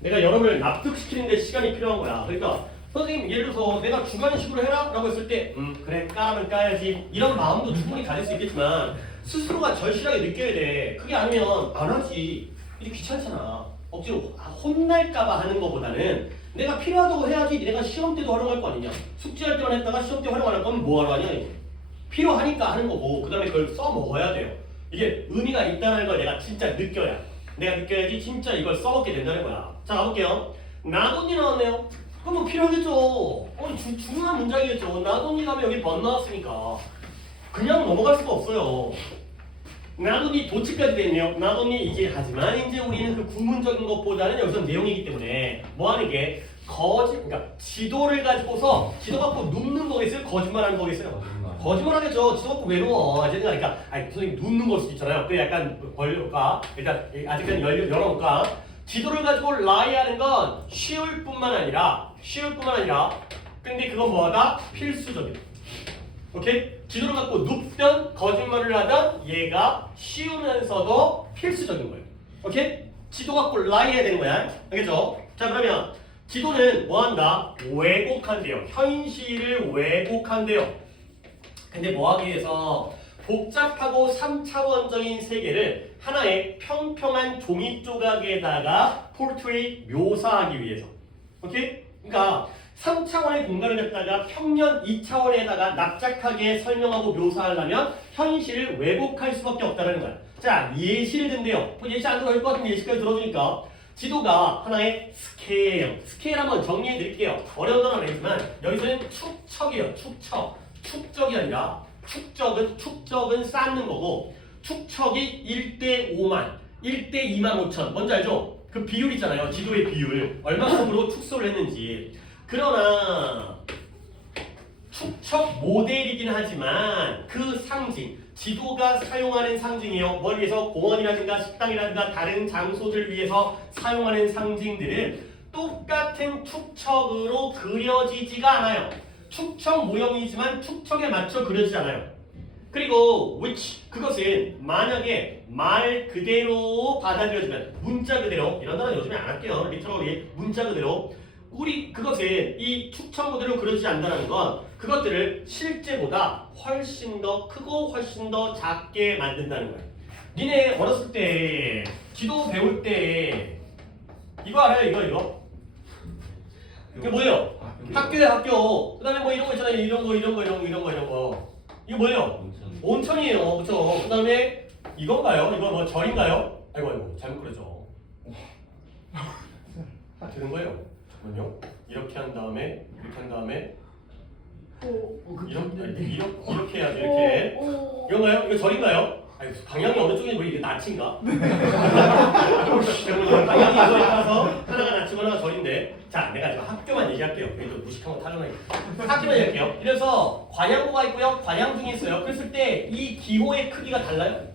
내가 여러분을 납득시키는 데 시간이 필요한 거야. 그러니까 선생님 예를 들어서 내가 주관식으로 해라 라고 했을 때 그래 까라면 까야지 이런 마음도 충분히 가질 수 있겠지만 스스로가 절실하게 느껴야 돼. 그게 아니면 안 하지. 이게 귀찮잖아. 억지로 혼날까봐 하는 것보다는 내가 필요하다고 해야지. 내가 시험 때도 활용할 거 아니냐. 숙제할 때만 했다가 시험 때 활용 안 할 거면 뭐하러 하냐 이거. 필요하니까 하는 거고 그 다음에 그걸 써먹어야 돼요. 이게 의미가 있다는 걸 내가 진짜 느껴야. 내가 느껴야지 진짜 이걸 써먹게 된다는 거야. 자 가볼게요. 나돈이 나왔네요. 그럼 뭐 필요하겠죠. 중요한 문장이겠죠. 나돈이 가면 여기 번 나왔으니까 그냥 넘어갈 수가 없어요. 나돈이 도치까지 됐네요. 나돈이 이제 하지만 이제 우리는 그 구문적인 것보다는 여기서 내용이기 때문에 뭐 하는 게 그러니까 지도를 가지고서 지도 갖고 눕는 거겠어요? 거짓말하는 거겠어요? 거짓말하겠죠. 지도 갖고 외로워. 그러니까 선생님 눕는 걸 수도 있잖아요. 그래 약간 벌려볼까? 일단 아직은 열어볼까? 지도를 가지고 라이하는 건 쉬울 뿐만 아니라 근데 그건 뭐하다? 필수적이다. 오케이? 지도를 갖고 눕든 거짓말을 하든 얘가 쉬우면서도 필수적인 거예요. 오케이? 지도 갖고 라이해야 되는 거야. 알겠죠? 자 그러면 지도는 뭐한다? 왜곡한대요. 현실을 왜곡한대요. 근데 뭐하기 위해서 복잡하고 3차원적인 세계를 하나의 평평한 종이 조각에다가 포트레이 묘사하기 위해서. 오케이? 그러니까 3차원의 공간을 갖다가 평면 2차원에다가 납작하게 설명하고 묘사하려면 현실을 왜곡할 수밖에 없다는 거야. 자, 예시를 든대요. 예시 안 들어갈 것 같은데 예시까지 들어주니까 지도가 하나의 스케일. 스케일 한번 정리해 드릴게요. 어려운 단어는 아니지만 여기서는 축척이에요. 축척. 축적이 아니라 축적은 쌓는 거고 축척이 1대 5만, 1대 2만 5천. 뭔지 알죠? 그 비율 있잖아요. 지도의 비율. 얼마큼으로 축소를 했는지. 그러나 축척 모델이긴 하지만 그 상징, 지도가 사용하는 상징이에요. 뭘 위해서? 공원이라든가 식당이라든가 다른 장소들 위해서 사용하는 상징들은 똑같은 축척으로 그려지지가 않아요. 축척 모형이지만 축척에 맞춰 그려지지 않아요. 그리고 which 그것은 만약에 말 그대로 받아들여지면 문자 그대로 이런 단어는 요즘에 안 할게요. 리터럴리 문자 그대로 그것은 이 축척 모델로 그려지지 않는다는 건 그것들을 실제보다 훨씬 더 크고 훨씬 더 작게 만든다는 거예요. 니네 어렸을 때 지도 배울 때 이거 알아요? 이거? 이게 뭐예요? 학교에 학교. 그 다음에 뭐 이런 거 있잖아요. 이런 거. 이거 뭐예요? 온천이에요. 그쵸? 그 다음에 이건가요? 이거 뭐 절인가요? 아이고 잘못 그렸죠. 되는 거예요. 잠깐만요. 이렇게 한 다음에 이렇게 해야지. 이렇게. 이건가요? 이거 절인가요? 방향이 어느 쪽인지 모르겠는데 낯인가? 방향이 이거에 따라서 하나가 낯이고 하나가 절인데 자 내가 지금 학교만 얘기할게요. 또 무식한 거 타령하게 학교만 얘기할게요. 이래서 관양구가 있고요. 관양중이 있어요. 그랬을 때 이 기호의 크기가 달라요?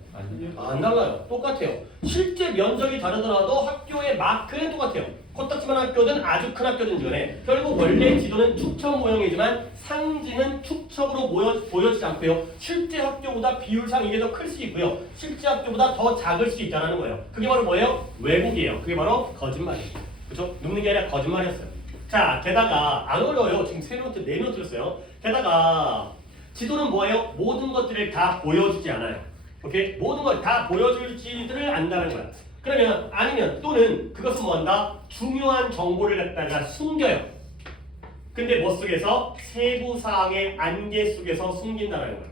안 달라요. 똑같아요. 실제 면적이 다르더라도 학교의 마크는 똑같아요. 코딱지만 학교든 아주 큰 학교든 간에 결국 원래 지도는 축척 모형이지만 상징은 축척으로 보여지지 않고요. 실제 학교보다 비율상 이게 더 클 수 있고요. 실제 학교보다 더 작을 수 있다는 거예요. 그게 바로 뭐예요? 왜곡이에요. 그게 바로 거짓말이에요. 그렇죠? 눕는 게 아니라 거짓말이었어요. 자, 게다가 안 어려워요. 지금 3노트, 4노트 들었어요. 게다가 지도는 뭐예요? 모든 것들을 다 보여주지 않아요. 오케이? 모든 걸 다 보여줄지를 안다는 거야. 그러면 아니면 또는 그것은 뭐한다? 중요한 정보를 갖다가 숨겨요. 근데 뭐 속에서? 세부사항의 안개 속에서 숨긴다는 거예요.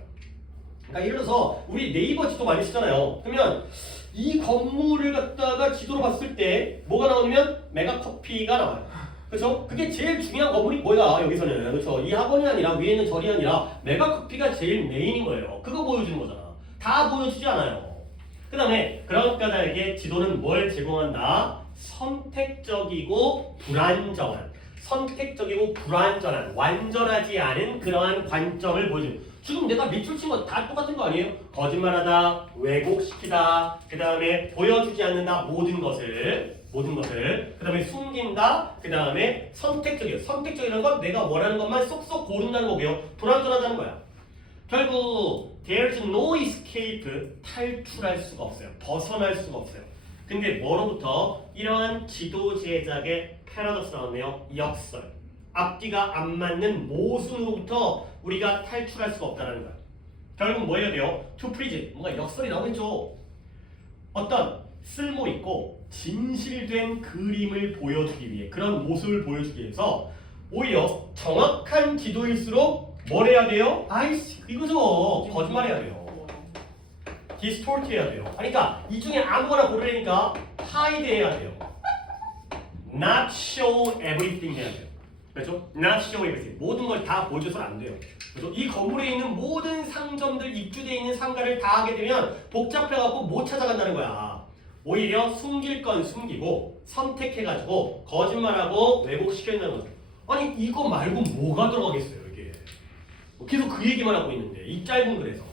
그러니까 예를 들어서 우리 네이버 지도 많이 쓰잖아요. 그러면 이 건물을 갖다가 지도로 봤을 때 뭐가 나오냐면 메가커피가 나와요. 그렇죠? 그게 제일 중요한 건물이 뭐야 여기서는. 그렇죠? 이 학원이 아니라 위에 있는 절이 아니라 메가커피가 제일 메인인 거예요. 그거 보여주는 거잖아. 다 보여주지 않아요. 그 다음에 그런 까닭에 지도는 뭘 제공한다? 선택적이고 불완전한 완전하지 않은 그러한 관점을 보여주는. 지금 내가 밑줄 친 거 다 똑같은 거 아니에요? 거짓말하다, 왜곡시키다, 그 다음에 보여주지 않는다 모든 것을 그 다음에 숨긴다, 그 다음에 선택적이라는 건 내가 원하는 것만 쏙쏙 고른다는 거고요. 불완전하다는 거야. 결국 there's no escape 탈출할 수가 없어요. 벗어날 수가 없어요. 근데 뭐로부터? 이러한 지도 제작의 패러독스 나왔네요. 역설. 앞뒤가 안 맞는 모순으로부터 우리가 탈출할 수가 없다는 거야. 결국 뭐 해야 돼요? To present. 뭔가 역설이 나오겠죠. 어떤 쓸모 있고 진실된 그림을 보여주기 위해, 그런 모습을 보여주기 위해서 오히려 정확한 지도일수록 뭘 해야 돼요? 아이씨 이거죠. 거짓말해야 돼요. 디스토트 해야 돼요. 그러니까 이 중에 아무거나 고르려니까 hide 해야 돼요. Not show everything 해야 돼요. 그렇죠? Not show everything. 모든 걸 다 보여줘서는 안 돼요. 그렇죠? 이 건물에 있는 모든 상점들, 입주되어 있는 상가를 다 하게 되면 복잡해갖고 못 찾아간다는 거야. 오히려 숨길 건 숨기고 선택해가지고 거짓말하고 왜곡시켜낸다는 거죠. 아니 이거 말고 뭐가 들어가겠어요 이게. 계속 그 얘기만 하고 있는데 이 짧은 글에서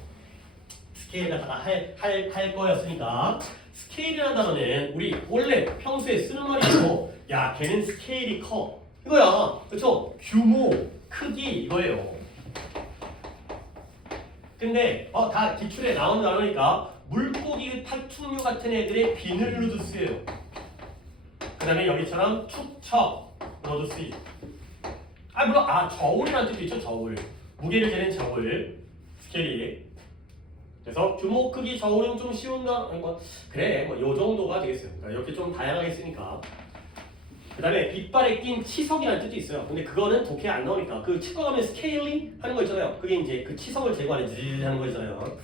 스케일에다가 할 거였으니까, 스케일이라는 단어는 우리 원래 평소에 쓰는 말이고, 야 걔는 스케일이 커 이거야. 그렇죠? 규모, 크기 이거예요. 근데 다 기출에 나오는 단어니까 물고기, 파충류 같은 애들의 비늘로도 쓰여요. 그 다음에 여기처럼 축척 넣어도 쓰이죠. 물론 저울이라는 뜻도 있죠. 저울. 무게를 재는 저울. 스케일이. 그래서 규모, 크기, 저울은 좀 쉬운 거. 그래 요 정도가 되겠어요. 그러니까 이렇게 좀 다양하게 쓰니까. 그 다음에 빗발에 낀 치석이라는 뜻도 있어요. 근데 그거는 독해에 안 나오니까 그 치과 가면 스케일링 하는 거 있잖아요. 그게 이제 그 치석을 제거하는 지 하는 거 있잖아요.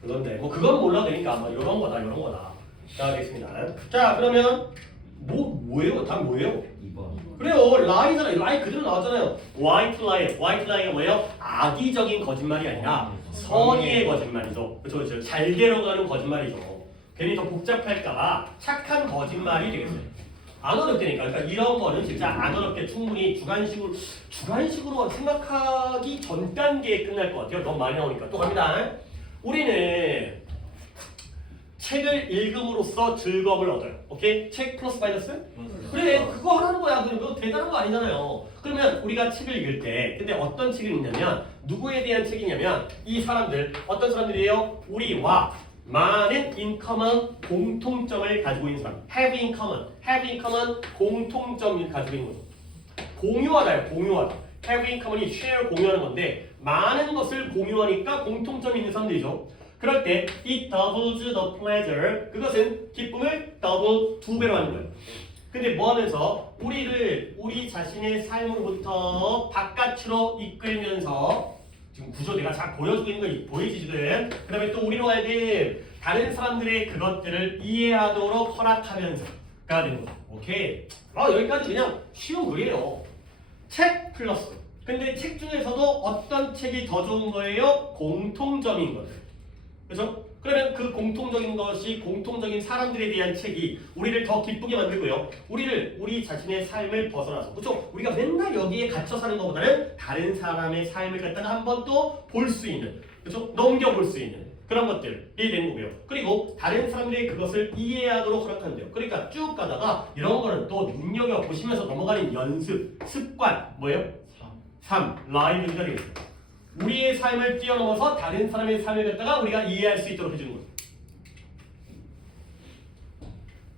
그건데 뭐 그건 몰라도 되니까 이런 거다. 자 알겠습니다. 자 그러면 뭐예요? 답 뭐예요? 2번. 그래요. 라이잖아요. 라이 그대로 나왔잖아요. white lie가 뭐예요? 악의적인 거짓말이 아니라 선의의 거짓말이죠. 그렇죠. 잘 되어가는 거짓말이죠. 괜히 더 복잡할까봐 착한 거짓말이 되겠어요. 안 어렵다니까. 그러니까 이런 거는 진짜 안 어렵게 충분히 주관식으로 생각하기 전 단계에 끝날 것 같아요. 너무 많이 나오니까. 또 갑니다. 우리는 책을 읽음으로써 즐거움을 얻어요. 오케이? 책 플러스 마이너스? 그래 그거 하라는 거야. 그거 대단한 거 아니잖아요. 그러면 우리가 책을 읽을 때 근데 어떤 책을 읽냐면 누구에 대한 책이냐면 이 사람들 어떤 사람들이에요? 우리와 많은 in common 공통점을 가지고 있는 사람. have in common 공통점을 가지고 있는 거죠. 공유하다요. 공유하다. have in common이 share 공유하는 건데 많은 것을 공유하니까 공통점이 있는 사람들이죠. 그럴 때 it doubles the pleasure. 그것은 기쁨을 double 2배로 하는 거예요. 근데 뭐 하면서 우리 자신의 삶으로부터 바깥으로 이끌면서 지금 구조 내가 잘 보여주고 있는 거 보이지 지금. 그 다음에 또 우리로 하여금 다른 사람들의 그것들을 이해하도록 허락하면서가 되는 거죠. 오케이. 여기까지 그냥 쉬운 글이에요. 책 플러스. 근데 책 중에서도 어떤 책이 더 좋은 거예요? 공통점인 거예요. 그렇죠? 그러면 그 공통적인 것이 공통적인 사람들에 대한 책이 우리를 더 기쁘게 만들고요. 우리 자신의 삶을 벗어나서, 그렇죠? 우리가 맨날 여기에 갇혀 사는 것보다는 다른 사람의 삶을 갖다가 한 번 또 볼 수 있는, 그렇죠? 넘겨볼 수 있는 그런 것들이 되는 거고요. 그리고 다른 사람들이 그것을 이해하도록 허락한대요. 그러니까 쭉 가다가 이런 거는 또 눈여겨보시면서 넘어가는 연습, 습관, 뭐예요? 3. 라이브가 되겠습니다. 우리의 삶을 뛰어넘어서 다른 사람의 삶을 갖다가 우리가 이해할 수 있도록 해주는 거죠.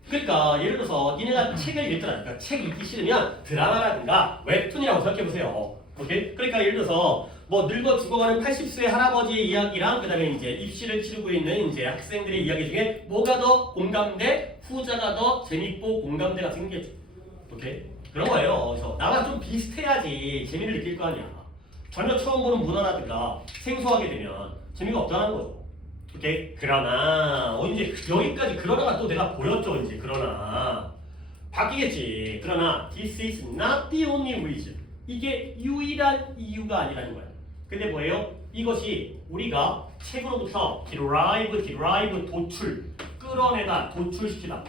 그러니까 예를 들어서 니네가 책을 읽더라. 그러니까 책 읽기 싫으면 드라마라든가 웹툰이라고 생각해보세요. 오케이? 그러니까 예를 들어서 뭐 늙어 죽어가는 80세 할아버지의 이야기랑 그다음에 이제 입시를 치르고 있는 이제 학생들의 이야기 중에 뭐가 더 공감대, 후자가 더 재밌고 공감대가 생기겠죠. 오케이? 그런 거예요. 그래서 나랑 좀 비슷해야지 재미를 느낄 거 아니야. 전혀 처음 보는 문화라든가 생소하게 되면 재미가 없다는 거죠. 오케이? 그러나 이제 여기까지 그러나가 또 내가 보였죠. 이제 그러나 바뀌겠지. 그러나 this is not the only reason. 이게 유일한 이유가 아니라는 거야. 근데 뭐예요? 이것이 우리가 책으로부터 derive 도출, 끌어내다, 도출시키다.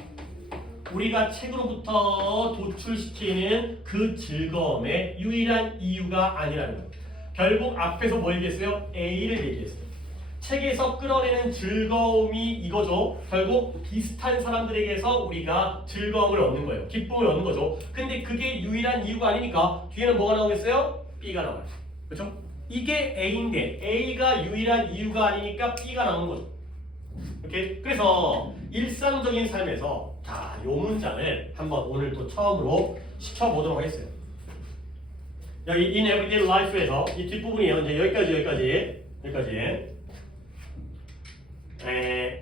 우리가 책으로부터 도출시키는 그 즐거움의 유일한 이유가 아니라는 거예요. 결국 앞에서 뭐 얘기했어요? A를 얘기했어요. 책에서 끌어내는 즐거움이 이거죠. 결국 비슷한 사람들에게서 우리가 즐거움을 얻는 거예요. 기쁨을 얻는 거죠. 근데 그게 유일한 이유가 아니니까 뒤에는 뭐가 나오겠어요? B가 나와요. 그렇죠? 이게 A인데 A가 유일한 이유가 아니니까 B가 나오는 거죠. 오케이? 그래서 일상적인 삶에서 자, 요 문장을 한번 오늘 또 처음으로 시켜보도록 하겠어요. 여기 in everyday life에서 이 뒷부분이에요. 이제 여기까지.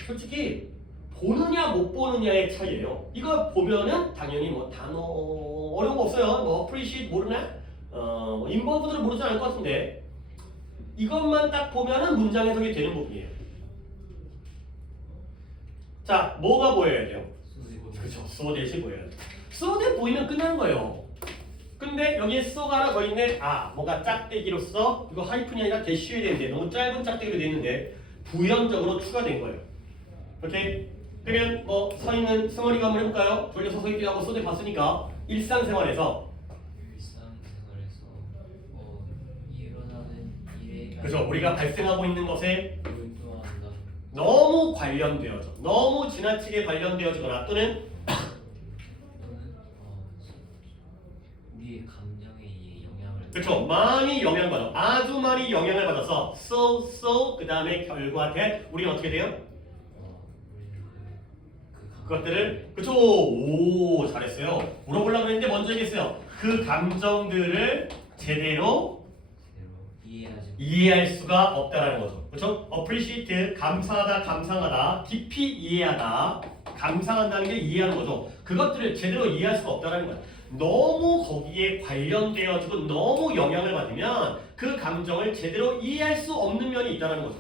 솔직히 보느냐 못 보느냐의 차이예요. 이거 보면은 당연히 뭐 단어 어려운 거 없어요. 뭐 appreciate 모르나? involved를 모르지 않을 것 같은데 이것만 딱 보면은 문장 해석이 되는 부분이에요. 자, 뭐가 보여야 돼요? 그렇죠. so that이 보여야 돼요. so that 보이면 끝나는 거예요. 근데 여기에 so가 하나 더 있네. 뭔가 짝대기로서 이거 하이픈이 아니라 대쉬해야 되는데 너무 짧은 짝대기로 돼 있는데 부연적으로 추가된 거예요. 오케이? 그러면 뭐 서 있는 승원이가 한번 해볼까요? 돌려서 서 있기도 하고 so that 봤으니까 일상생활에서 일어나는 일에 그렇죠. 우리가 발생하고 있는 것에 몰두한다. 너무 관련되어져, 너무 지나치게 관련되어지거나 또는 우리의 감정에 영향을 그렇죠. 많이 영향받아, 아주 많이 영향을 받아서 so 그 다음에 결과 대 우리는 어떻게 돼요? 우리는 그것들을 그렇죠. 오 잘했어요. 물어보려고 했는데 먼저 얘기했어요. 그 감정들을 제대로 이해할 수가 없다라는 거죠. 그렇죠? appreciate 감사하다, 감상하다, 깊이 이해하다, 감상한다는 게 이해하는 거죠. 그것들을 제대로 이해할 수가 없다라는 거야. 너무 거기에 관련되어지고 너무 영향을 받으면 그 감정을 제대로 이해할 수 없는 면이 있다는 거죠.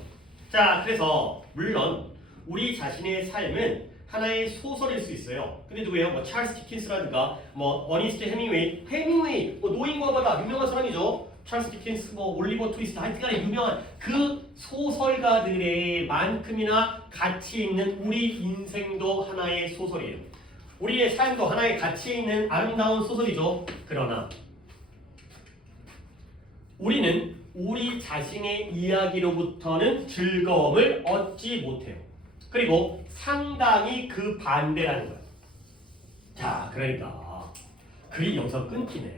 자, 그래서 물론 우리 자신의 삶은 하나의 소설일 수 있어요. 근데 누구예요? 뭐 찰스 디킨스라든가 뭐 어니스트 헤밍웨이 뭐 노인과바다 유명한 사람이죠. 찰스 디킨스, 뭐 올리버 트위스트 하여튼간에 유명한 그 소설가들의 만큼이나 가치 있는 우리 인생도 하나의 소설이에요. 우리의 삶도 하나의 가치 있는 아름다운 소설이죠. 그러나 우리는 우리 자신의 이야기로부터는 즐거움을 얻지 못해요. 그리고 상당히 그 반대라는 거예요. 자, 그러니까 글이 여기서 끊기네.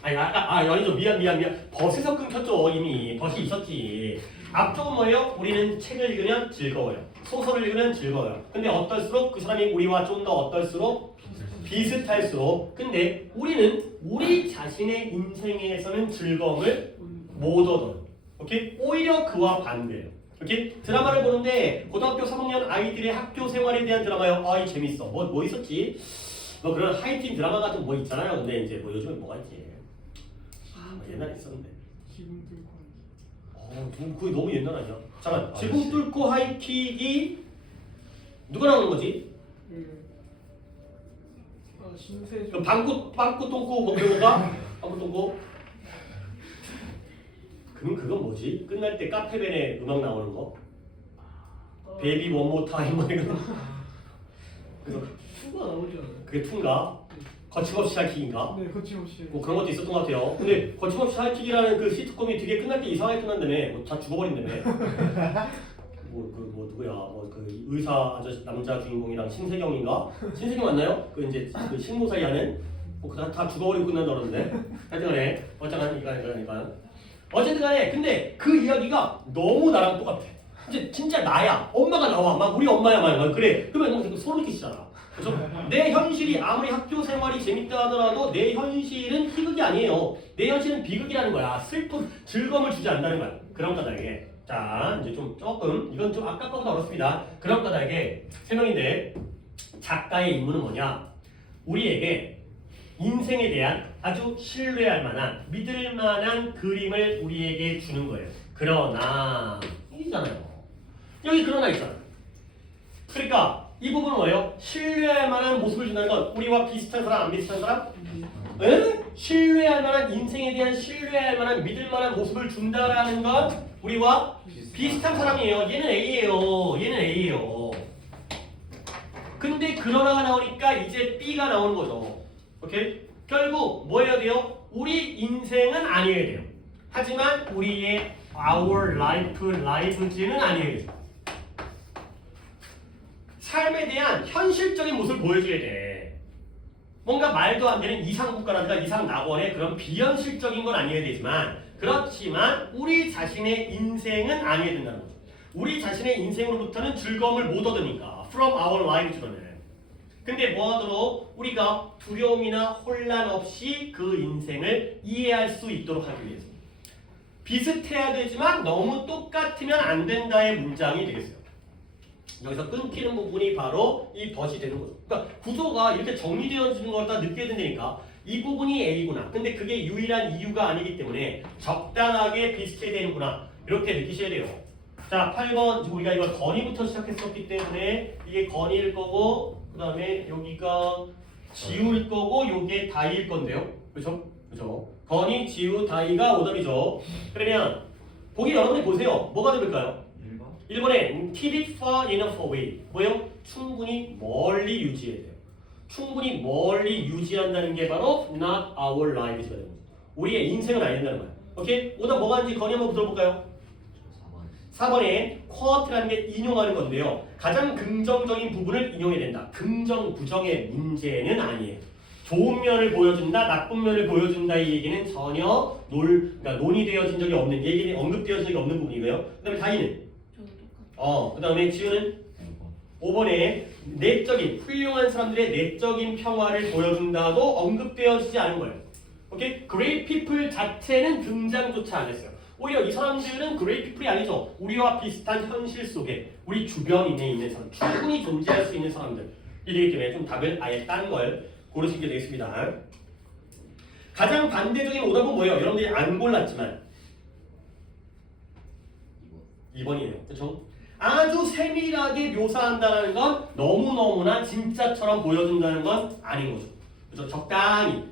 아니죠. 미안. 벗에서 끊겼죠. 이미 벗이 있었지. 앞쪽은 뭐예요? 우리는 책을 읽으면 즐거워요. 소설을 읽으면 즐거워요. 근데 어떨수록 그 사람이 우리와 좀 더 어떨수록 비슷할수록 근데 우리는 우리 자신의 인생에서는 즐거움을 못 얻어요. 오케이? 오히려 그와 반대예요. 오케이? 드라마를 보는데 고등학교 3학년 아이들의 학교 생활에 대한 드라마요. 이 재밌어. 뭐 있었지? 뭐 그런 하이틴 드라마 같은 뭐 있잖아요. 근데 이제 뭐 요즘에 뭐가 있지? 뭐 옛날에 있었는데. 지붕 뚫고 그게 너무 옛날 아니야? 잠깐. 지붕 뚫고 하이킥이 누가 나오는 거지? 신세조 그 방구 똥꼬 뭐 그런 건가? 방구 똥꼬. 그건 뭐지? 끝날 때 카페벤에 음악 나오는 거? 베이비 원모 타임 뭐 이런 거. 그래서 투가 나오지 않아요? 그게 투인가? 거침없이 하이킥인가? 네, 거침없이. 뭐 그런 것도 있었던 것 같아요. 근데 거침없이 하이킥이라는 그 시트콤이 되게 끝날 때 이상하게 끝난다며. 뭐 다 죽어버린다며. 뭐 누구야? 뭐 그 의사 아저씨 남자 주인공이랑 신세경인가? 신세경 맞나요? 그 이제 그 신무사히 하는 뭐 다 죽어버리고 끝난다 그러는데. 하여튼간에 이거. 어쨌든 간에 근데 그 이야기가 너무 나랑 똑같아. 이제 진짜 나야. 엄마가 나와. 막 우리 엄마야 막 그래. 그러면 소름 끼치잖아. 그래서 내 현실이 아무리 학교 생활이 재밌다 하더라도 내 현실은 희극이 아니에요. 내 현실은 비극이라는 거야. 슬픔, 즐거움을 주지 않는다는 거야. 그런 까닭에 자 이제 좀 조금 이건 좀 아까 거보다 어렵습니다. 그런 까닭에 설명인데 작가의 임무는 뭐냐? 우리에게 인생에 대한 아주 신뢰할 만한 믿을 만한 그림을 우리에게 주는 거예요. 그러나 이잖아요. 여기 그러나 있잖아. 그러니까 이 부분은 뭐예요? 신뢰할 만한 모습을 준다는 건 우리와 비슷한 사람 안 비슷한 사람? 에? 신뢰할 만한 인생에 대한 신뢰할 만한 믿을 만한 모습을 준다라는 건 우리와 비슷한 사람이에요. 얘는 A예요. 근데 그러나가 나오니까 이제 B가 나오는 거죠. 오케이? 결국 뭐 해야 돼요? 우리 인생은 아니어야 돼요. 하지만 우리의 our life는 아니어야 돼요. 삶에 대한 현실적인 모습을 보여줘야 돼. 뭔가 말도 안 되는 이상국가라든가 이상낙원의 그런 비현실적인 건 아니어야 되지만 그렇지만 우리 자신의 인생은 아니어야 된다는 거죠. 우리 자신의 인생으로부터는 즐거움을 못 얻으니까 from our live스로는 근데 뭐하도록 우리가 두려움이나 혼란 없이 그 인생을 이해할 수 있도록 하기 위해서 비슷해야 되지만 너무 똑같으면 안 된다의 문장이 되겠어요. 여기서 끊기는 부분이 바로 이 벗이 되는 거죠. 그러니까 구조가 이렇게 정리되어지는 걸 다 느껴야 된다니까. 이 부분이 A구나. 근데 그게 유일한 이유가 아니기 때문에 적당하게 비슷해야 되는구나. 이렇게 느끼셔야 돼요. 자, 8번 지금 우리가 이걸 건의부터 시작했었기 때문에 이게 건의일 거고 그 다음에 여기가 지우일 거고 요게 다이일 건데요. 그렇죠? 그죠? 건의, 지우, 다이가 오답이죠. 그러면 보기 여러분이 보세요. 뭐가 됩니까요? 1번에 keep it far enough away. 뭐예요? 충분히 멀리 유지해야 돼요. 충분히 멀리 유지한다는 게 바로 not our lives가 되는 거죠. 우리의 인생은 아닌다는 거예요. 오케이? 오답 뭐가 있는지 건의 한번 들어볼까요? 4번에 quote라는 게 인용하는 건데요. 가장 긍정적인 부분을 인용해야 된다. 긍정, 부정의 문제는 아니에요. 좋은 면을 보여준다, 나쁜 면을 보여준다 이 얘기는 전혀 그러니까 논의되어진 적이 없는 얘기는 언급되어진 적이 없는 부분이고요. 그 다음에 다이는 그 다음에 지우는 5번에 내적인 훌륭한 사람들의 내적인 평화를 보여준다도 언급되어지지 않은 거예요. 오케이? Great people 자체는 등장조차 안 했어요. 오히려 이 사람들은 Great people이 아니죠. 우리와 비슷한 현실 속에 우리 주변인에 있는 사람, 충분히 존재할 수 있는 사람들 이기 때문에 좀 답을 아예 딴 걸 고르시게 되겠습니다. 가장 반대적인 오답은 뭐예요? 여러분들이 안 골랐지만 2번이에요. 그렇죠? 아주 세밀하게 묘사한다는 건 너무너무나 진짜처럼 보여준다는 건 아닌 거죠. 그래서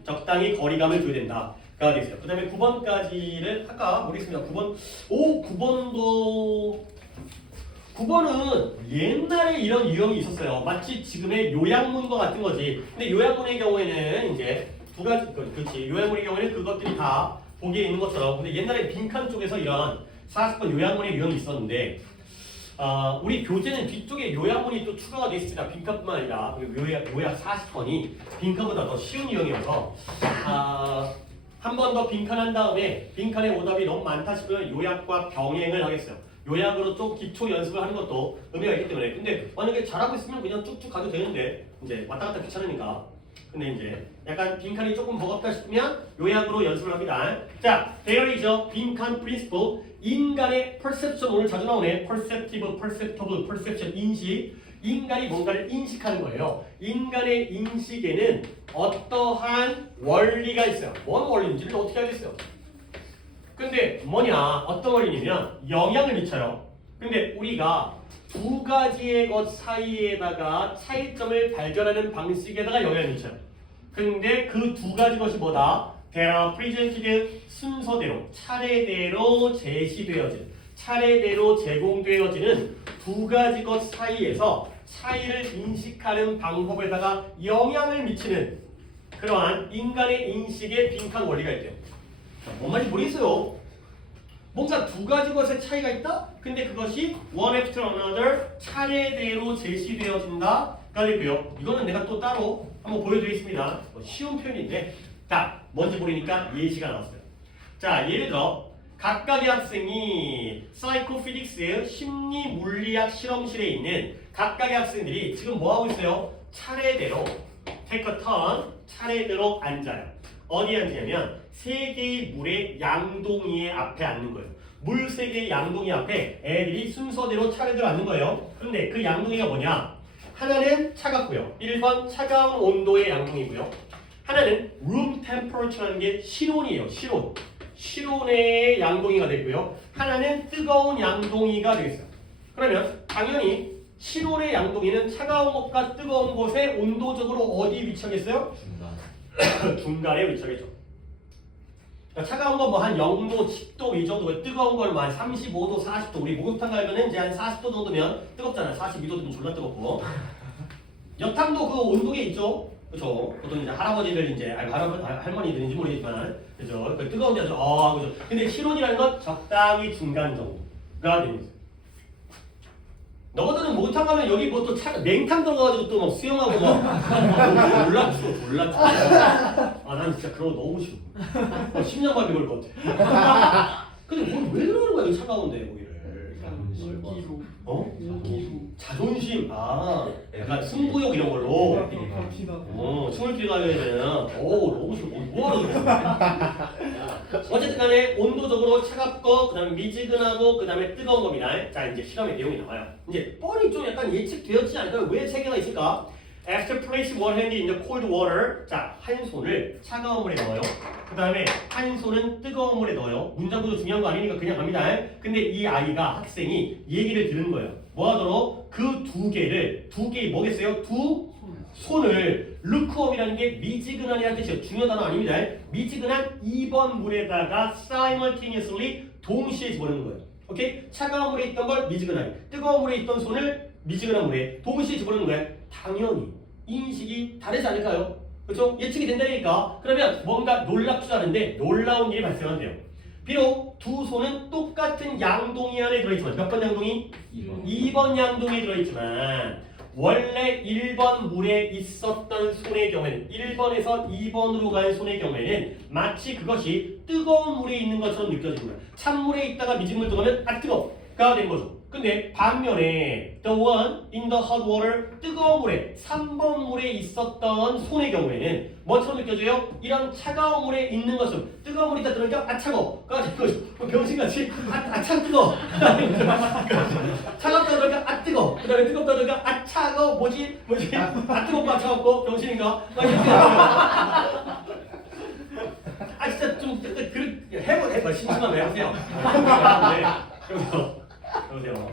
적당히 거리감을 줘야 된다가 되겠어요. 그 다음에 9번까지를 아까 모르겠습니다. 9번은 옛날에 이런 유형이 있었어요. 마치 지금의 요약문과 같은 거지. 근데 요약문의 경우에는 이제 두 가지, 그렇지. 요약문의 경우에는 그것들이 다 보기에 있는 것처럼. 근데 옛날에 빈칸 쪽에서 이런 40번 요약문의 유형이 있었는데, 우리 교재는 뒤쪽에 요약문이 또 추가가 되어 있습니다. 빈칸뿐만 아니라 요약 40번이 빈칸보다 더 쉬운 유형이어서 한 번 더 빈칸한 다음에 빈칸의 오답이 너무 많다 싶으면 요약과 병행을 하겠어요. 요약으로 좀 기초 연습을 하는 것도 의미가 있기 때문에. 근데 만약에 잘하고 있으면 그냥 쭉쭉 가도 되는데 이제 왔다 갔다 귀찮으니까. 근데 이제 약간 빈칸이 조금 버겁다 싶으면 요약으로 연습을 합니다. 자, 대열이죠. 빈칸 프린시플. 인간의 perception 오늘 자주 나오네. perceptive, perceptible, perception 인식. 인간이 뭔가를 인식하는 거예요. 인간의 인식에는 어떠한 원리가 있어요. 뭔 원리인지를 어떻게 알겠어요? 근데 뭐냐? 어떤 원리냐면 영향을 미쳐요. 근데 우리가 두 가지의 것 사이에다가 차이점을 발견하는 방식에다가 영향을 미쳐요. 근데 그 두 가지 것이 뭐다? They are presented 순서대로, 차례대로 제시되어진, 차례대로 제공되어지는 두 가지 것 사이에서 차이를 인식하는 방법에다가 영향을 미치는 그러한 인간의 인식의 빈칸 원리가 있대요. 뭔 말인지 모르겠어요. 뭔가 두 가지 것의 차이가 있다? 근데 그것이 one after another 차례대로 제시되어진다가 되고요. 이거는 내가 또 따로 한번 보여드리겠습니다. 쉬운 표현인데 자, 뭔지 모르니까 예시가 나왔어요. 자, 예를 들어 각각의 학생이 사이코피직스의 심리 물리학 실험실에 있는 각각의 학생들이 지금 뭐 하고 있어요? 차례대로 take a turn 차례대로 앉아요. 어디 앉냐면 세 개의 물의 양동이의 앞에 앉는 거예요. 물 세 개의 양동이 앞에 애들이 순서대로 차례대로 앉는 거예요. 그런데 그 양동이가 뭐냐? 하나는 차갑고요. 1번 차가운 온도의 양동이고요. 하나는 room temperature라는 게 실온이에요. 실온의 양동이가 되고요. 하나는 뜨거운 양동이가 되겠어요. 그러면 당연히 실온의 양동이는 차가운 곳과 뜨거운 곳에 온도적으로 어디 위치하겠어요? 중간에 위치하겠죠. 그러니까 차가운 건 뭐 한 0도, 10도 이 정도고 뜨거운 걸 뭐 한 35도, 40도. 우리 목욕탕 가면은 이제 한 40도 정도면 뜨겁잖아요. 42도면 졸라 뜨겁고. 여탕도 그 온도계 있죠. 그렇죠. 보통 이제 할아버지들 이제 할머니들인지 모르겠지만 그죠. 그 뜨거운 데서 그죠. 근데 실온이라는 건 적당히 중간 정도가 되는 거죠. 너희들은 목욕탕 가면 여기 뭐 또 냉탕 들어가가지고 또 막 수영하고 막 졸라 추워. 난 진짜 그런 거 너무 싫어. 10년 만에 그럴 것 같아. 근데 거기 왜 그러는 거야? 차가운데 거기를. 인기로. 어? 인기로. 자존심. 아, 약간 승부욕 이런 걸로. 버티다고. 춤을 길 가야 되나? 오, 너무 좋고. 뭐하러 그랬어? 어쨌든 간에 온도적으로 차갑고, 그 다음에 미지근하고, 그 다음에 뜨거운 겁니다. 자, 이제 실험의 내용이 나와요. 이제 뻔히 좀 약간 예측되었지 않을까요? 왜 세 개가 있을까? After place one hand in the cold water. 자, 한 손을 차가운 물에 넣어요. 그 다음에 한 손은 뜨거운 물에 넣어요. 문장구도 중요한 거 아니니까 그냥 갑니다. 근데 이 아이가, 학생이 얘기를 들은 거예요. 뭐 하도록? 그 두 개를, 두 개의 뭐겠어요? 두 손을 lukewarm이라는 게 미지근한이라는 뜻이에요. 중요한 단어 아닙니다. 미지근한 2번 물에다가 simultaneously 동시에 집어넣는 거예요. 오케이? 차가운 물에 있던 걸 미지근하게, 뜨거운 물에 있던 손을 미지근한 물에 동시에 집어넣는 거예요. 당연히 인식이 다르지 않을까요? 그렇죠? 예측이 된다니까. 그러면 뭔가 놀랍지 않은데 놀라운 일이 발생한대요. 비록 두 손은 똑같은 양동이 안에 들어있지만 몇 번 양동이? 2번 양동이 들어있지만 원래 1번 물에 있었던 손의 경우에는 1번에서 2번으로 간 손의 경우에는 마치 그것이 뜨거운 물에 있는 것처럼 느껴지는 거예요. 찬물에 있다가 미지근물 들어가면 아 뜨거워가 된 거죠. 근데 반면에 the one in the hot water 뜨거운 물에 3번 물에 있었던 손의 경우에는 뭐처럼 느껴져요? 이런 차가운 물에 있는 것은 뜨거운 물이 있다 들으니까 아 차가워가 된 거죠. 병신같이 참 뜨거워. 차갑다 그러니까 아 뜨거워. 그 다음에 뜨겁다 그러니까 아 차가워. 뭐지? 아 뜨겁고 아 차갑고 병신인가? 막 이렇게 아 진짜 좀 해봐. 심심하면 해보세요. 여보세요.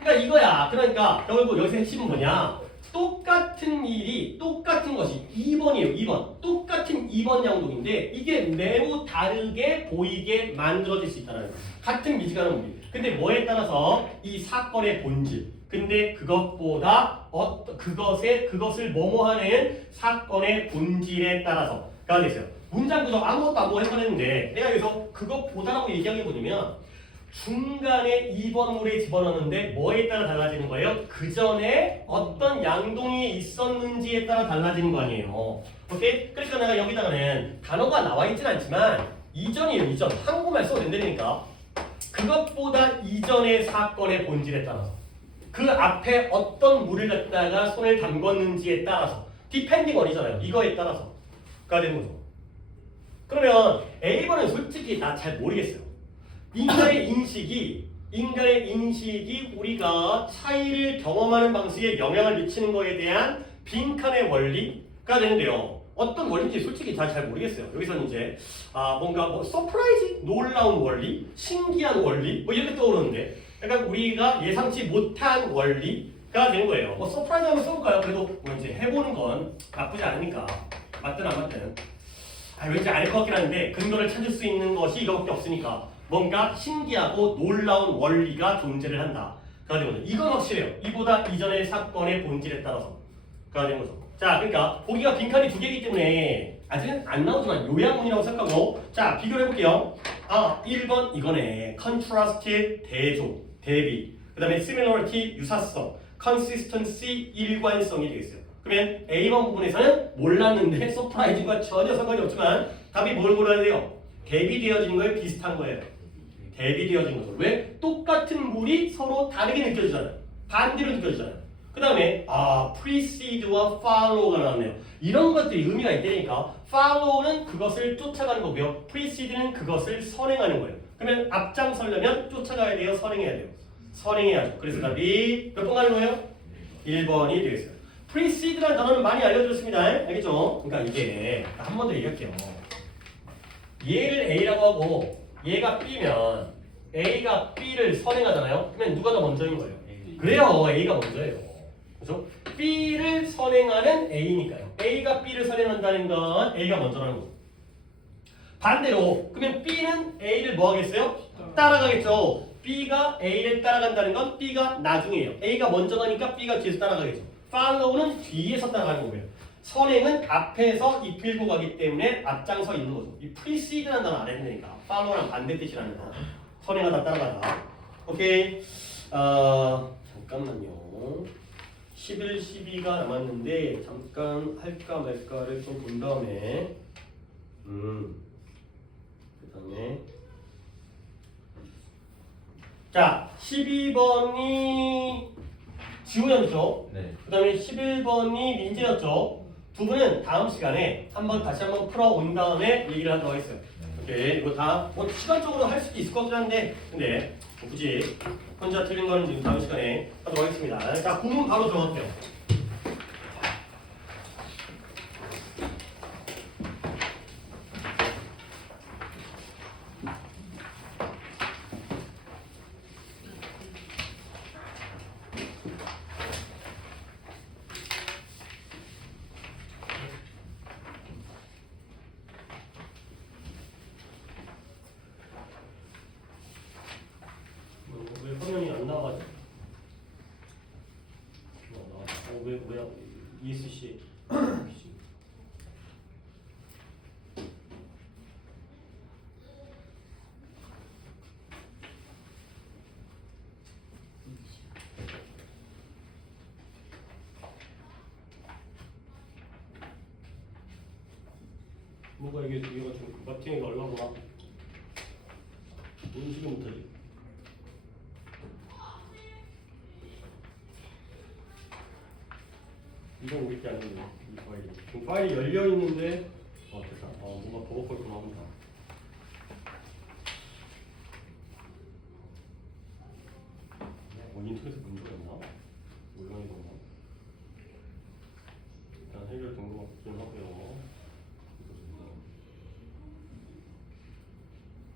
그러니까 이거야. 그러니까 결국 여기서 핵심은 뭐냐? 똑같은 일이 똑같은 것이 2번이에요. 2번. 똑같은 2번 양동인데 이게 매우 다르게 보이게 만들어질 수 있다는 거예요. 같은 미지근한 물이. 근데 뭐에 따라서 이 사건의 본질. 근데 그것보다 그것을 뭐뭐하는 사건의 본질에 따라서가 됐어요. 문장 구조 아무것도 안 보고 해석했는데 내가 여기서 그것보다라고 얘기하게 보냐면 중간에 2번 물에 집어넣는데 뭐에 따라 달라지는 거예요? 그 전에 어떤 양동이 있었는지에 따라 달라지는 거 아니에요. 오케이? 그러니까 내가 여기다가는 단어가 나와 있진 않지만 이전이에요. 이전. 한국말 써도 된다니까. 그것보다 이전의 사건의 본질에 따라서 그 앞에 어떤 물을 갖다가 손을 담궜는지에 따라서 디펜딩 원이잖아요. 이거에 따라서가 되는 거죠. 그러면 A번은 솔직히 나 잘 모르겠어요. 인간의 인식이 우리가 차이를 경험하는 방식에 영향을 미치는 거에 대한 빈칸의 원리가 되는데요. 어떤 원리인지 솔직히 잘 모르겠어요. 여기서는 이제 뭔가 뭐 서프라이즈, 놀라운 원리, 신기한 원리 뭐 이렇게 떠오르는데 약간 우리가 예상치 못한 원리가 되는 거예요. 뭐 서프라이즈 한번 써볼까요? 그래도 뭐 이제 해보는 건 나쁘지 않으니까 맞든 안 맞든 왠지 알 것 같긴 한데 근거를 찾을 수 있는 것이 이거밖에 없으니까 뭔가 신기하고 놀라운 원리가 존재를 한다. 가 되는 거죠. 이건 확실해요. 이보다 이전의 사건의 본질에 따라서 가 되는 거죠. 자, 그러니까 보기가 빈칸이 두 개이기 때문에 아직은 안 나오지만 요약문이라고 생각하고 자, 비교를 해볼게요. 1번 이거네. contrast 대비. 그 다음에 similarity 유사성, consistency 일관성이 되겠어요. 그러면 A번 부분에서는 몰랐는데 서프라이즈과 전혀 상관이 없지만 답이 뭘 골라야 돼요? 대비되어진 거에 비슷한 거예요. 대비되어진 거죠. 왜? 똑같은 물이 서로 다르게 느껴지잖아요. 반대로 느껴지잖아요. 그 다음에 precede와 follow가 나왔네요. 이런 것들이 의미가 있다니까. follow는 그것을 쫓아가는 거고요. precede는 그것을 선행하는 거예요. 그러면 앞장서려면 쫓아가야 돼요? 선행해야 돼요? 선행해야죠. 그래서 답이 몇 번 가는 거예요? 1번이 되겠어요. precede라는 단어는 많이 알려드렸습니다. 알겠죠? 그러니까 이게 한 번 더 얘기할게요. 얘를 A라고 하고 얘가 B면 A가 B를 선행하잖아요. 그러면 누가 더 먼저인 거예요? 그래요. A가 먼저예요. 그렇죠? B를 선행하는 A니까요. A가 B를 선행한다는 건 A가 먼저라는 거죠. 반대로 그러면 B는 A를 뭐 하겠어요? 따라가겠죠. B가 A를 따라간다는 건 B가 나중이에요. A가 먼저 가니까 B가 뒤에서 따라가겠죠. follow는 뒤에서 따라가는 거고요. 선행은 앞에서 입힐고 가기 때문에 앞장서 있는 거죠. 이 precede라는 단어 안 했으니까 follow랑 반대 뜻이라는 거. 선행하다 따라가다. 오케이. 잠깐만요. 11, 12가 남았는데 잠깐 할까 말까를 좀 본 다음에 그 다음에 자, 12번이 지우였죠. 네. 그 다음에 11번이 민재였죠. 두 분은 다음 시간에 다시 한번 풀어온 다음에 얘기를 하도록 하겠어요. 오케이. 이거 다 뭐 시간적으로 할 수도 있을 것 같긴 한데 근데 굳이 혼자 틀린 거는 지금 다음 시간에 하도록 하겠습니다. 자, 구문 바로 들어갈게요. 왜 화면이 안 나와가지고 왜 ESC 뭐가 이게 좀 마팅이 얼마나 인식을 못하지? 이건 왜 이렇게 안 되냐? 이 파일이. 지금 파일이 열려 있는데 됐다. 뭔가 버벅거리고 나온다. 인터넷에 문제가 있나? 물론이 건가? 일단 해결 등록 좀 하고요.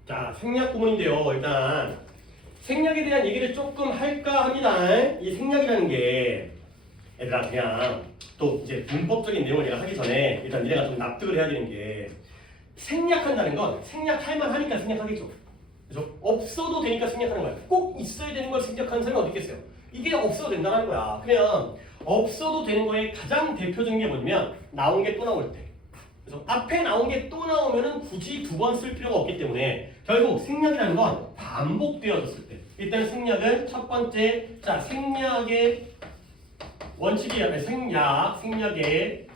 자, 생략 구문인데요. 일단 생략에 대한 얘기를 조금 할까 합니다. 이 생략이라는 게 얘들아 그냥 또 이제 문법적인 내용을 내가 하기 전에 일단 니네가 좀 납득을 해야 되는 게 생략한다는 건 생략할 만하니까 생략하겠죠. 그죠? 없어도 되니까 생략하는 거야. 꼭 있어야 되는 걸 생략하는 사람이 어디 있겠어요? 이게 없어도 된다는 거야. 그냥 없어도 되는 거에 가장 대표적인 게 뭐냐면 나온 게 또 나올 때. 그래서 앞에 나온 게 또 나오면은 굳이 두 번 쓸 필요가 없기 때문에 결국 생략이라는 건 반복되어졌을 때. 일단 생략은 첫 번째 자 생략의 원칙이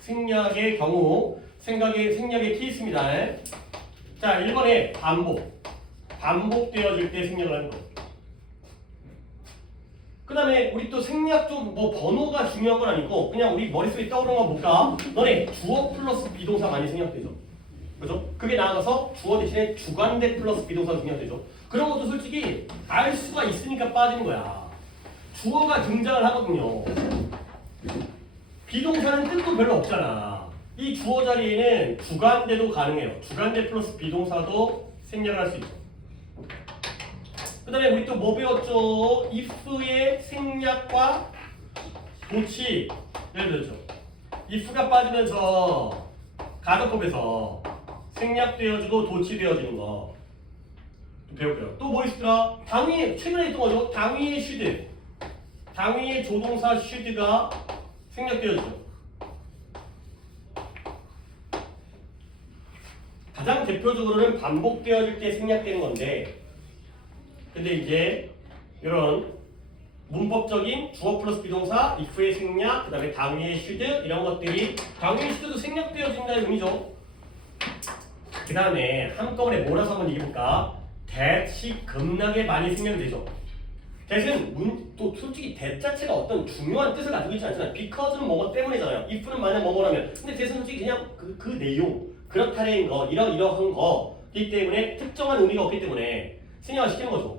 생략의 경우 생략의 케이스입니다. 자 1번에 반복되어질 때 생략을 하는 거. 그 다음에 우리 또 생략 좀 뭐 번호가 중요한 건 아니고 그냥 우리 머릿속에 떠오르는 건 뭘까? 너네 주어 플러스 비동사 많이 생략되죠. 그죠? 그게 나아가서 주어 대신에 주관대 플러스 비동사가 생략되죠. 그런 것도 솔직히 알 수가 있으니까 빠지는 거야. 주어가 등장을 하거든요. 비동사는 뜻도 별로 없잖아. 이 주어 자리에는 주관대도 가능해요. 주관대 플러스 비동사도 생략을 할 수 있죠. 그 다음에 우리 또 뭐 배웠죠? if의 생략과 도치 예를 들었죠. if가 빠지면서 가정법에서 생략되어지고 도치되어지는 거 배울게요. 또 뭐 있더라? 당위 최근에 했던 거죠. 당위의 should 당위의 조동사 should가 생략되어지죠. 가장 대표적으로는 반복되어질 때 생략되는 건데 근데 이제 이런 문법적인 주어 플러스 비동사 if의 생략 그 다음에 당위의 should 이런 것들이 당위의 should도 생략되어진다는 의미죠. 그 다음에 한꺼번에 몰아서 한번 얘기해볼까? that이 겁나게 많이 생략되죠. that은 또 솔직히 that 자체가 어떤 중요한 뜻을 가지고 있지 않잖아요. because는 뭐뭐 때문이잖아요. if는 만약 뭐뭐라면 근데 that은 솔직히 그냥 그 내용 그렇다는 거 이러한 거이기 때문에 특정한 의미가 없기 때문에 생략을 시키는 거죠.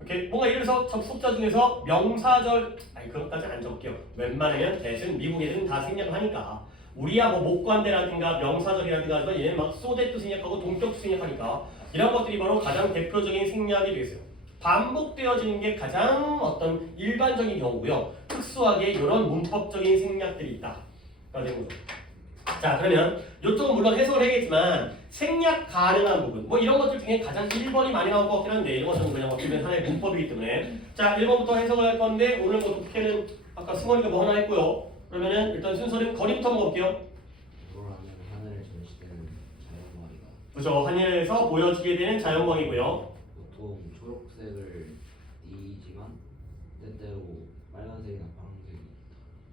이렇게 뭔가 예를 들어서 접속자 중에서 명사절 그것까지 안 적을게요. 웬만하면 that은 미국 애들은 다 생략을 하니까 우리야 뭐 목관대라든가 명사절이라든가 하지만 얘는 막 소댓도 생략하고 동격도 생략하니까 이런 것들이 바로 가장 대표적인 생략이 되겠어요. 반복되어지는 게 가장 어떤 일반적인 경우고요. 특수하게 이런 문법적인 생략들이 있다. 라는 거죠. 자 그러면 이쪽은 물론 해석을 해야겠지만 생략 가능한 부분 뭐 이런 것들 중에 가장 1번이 많이 나올 것 같긴 한데 이런 것은 그냥 어떻게 보면 하나의 문법이기 때문에 자 1번부터 해석을 할 건데 오늘 뭐 독해는 아까 승원이가 뭐 하나 했고요. 그러면은 일단 순서는 거리부터 먹어볼게요. 하늘에 전시되는 자연광이가 그렇죠. 하늘에서 보여지게 되는 자연광이고요. 보통 초록색을 띠지만 때때로 빨간색이나 파란색이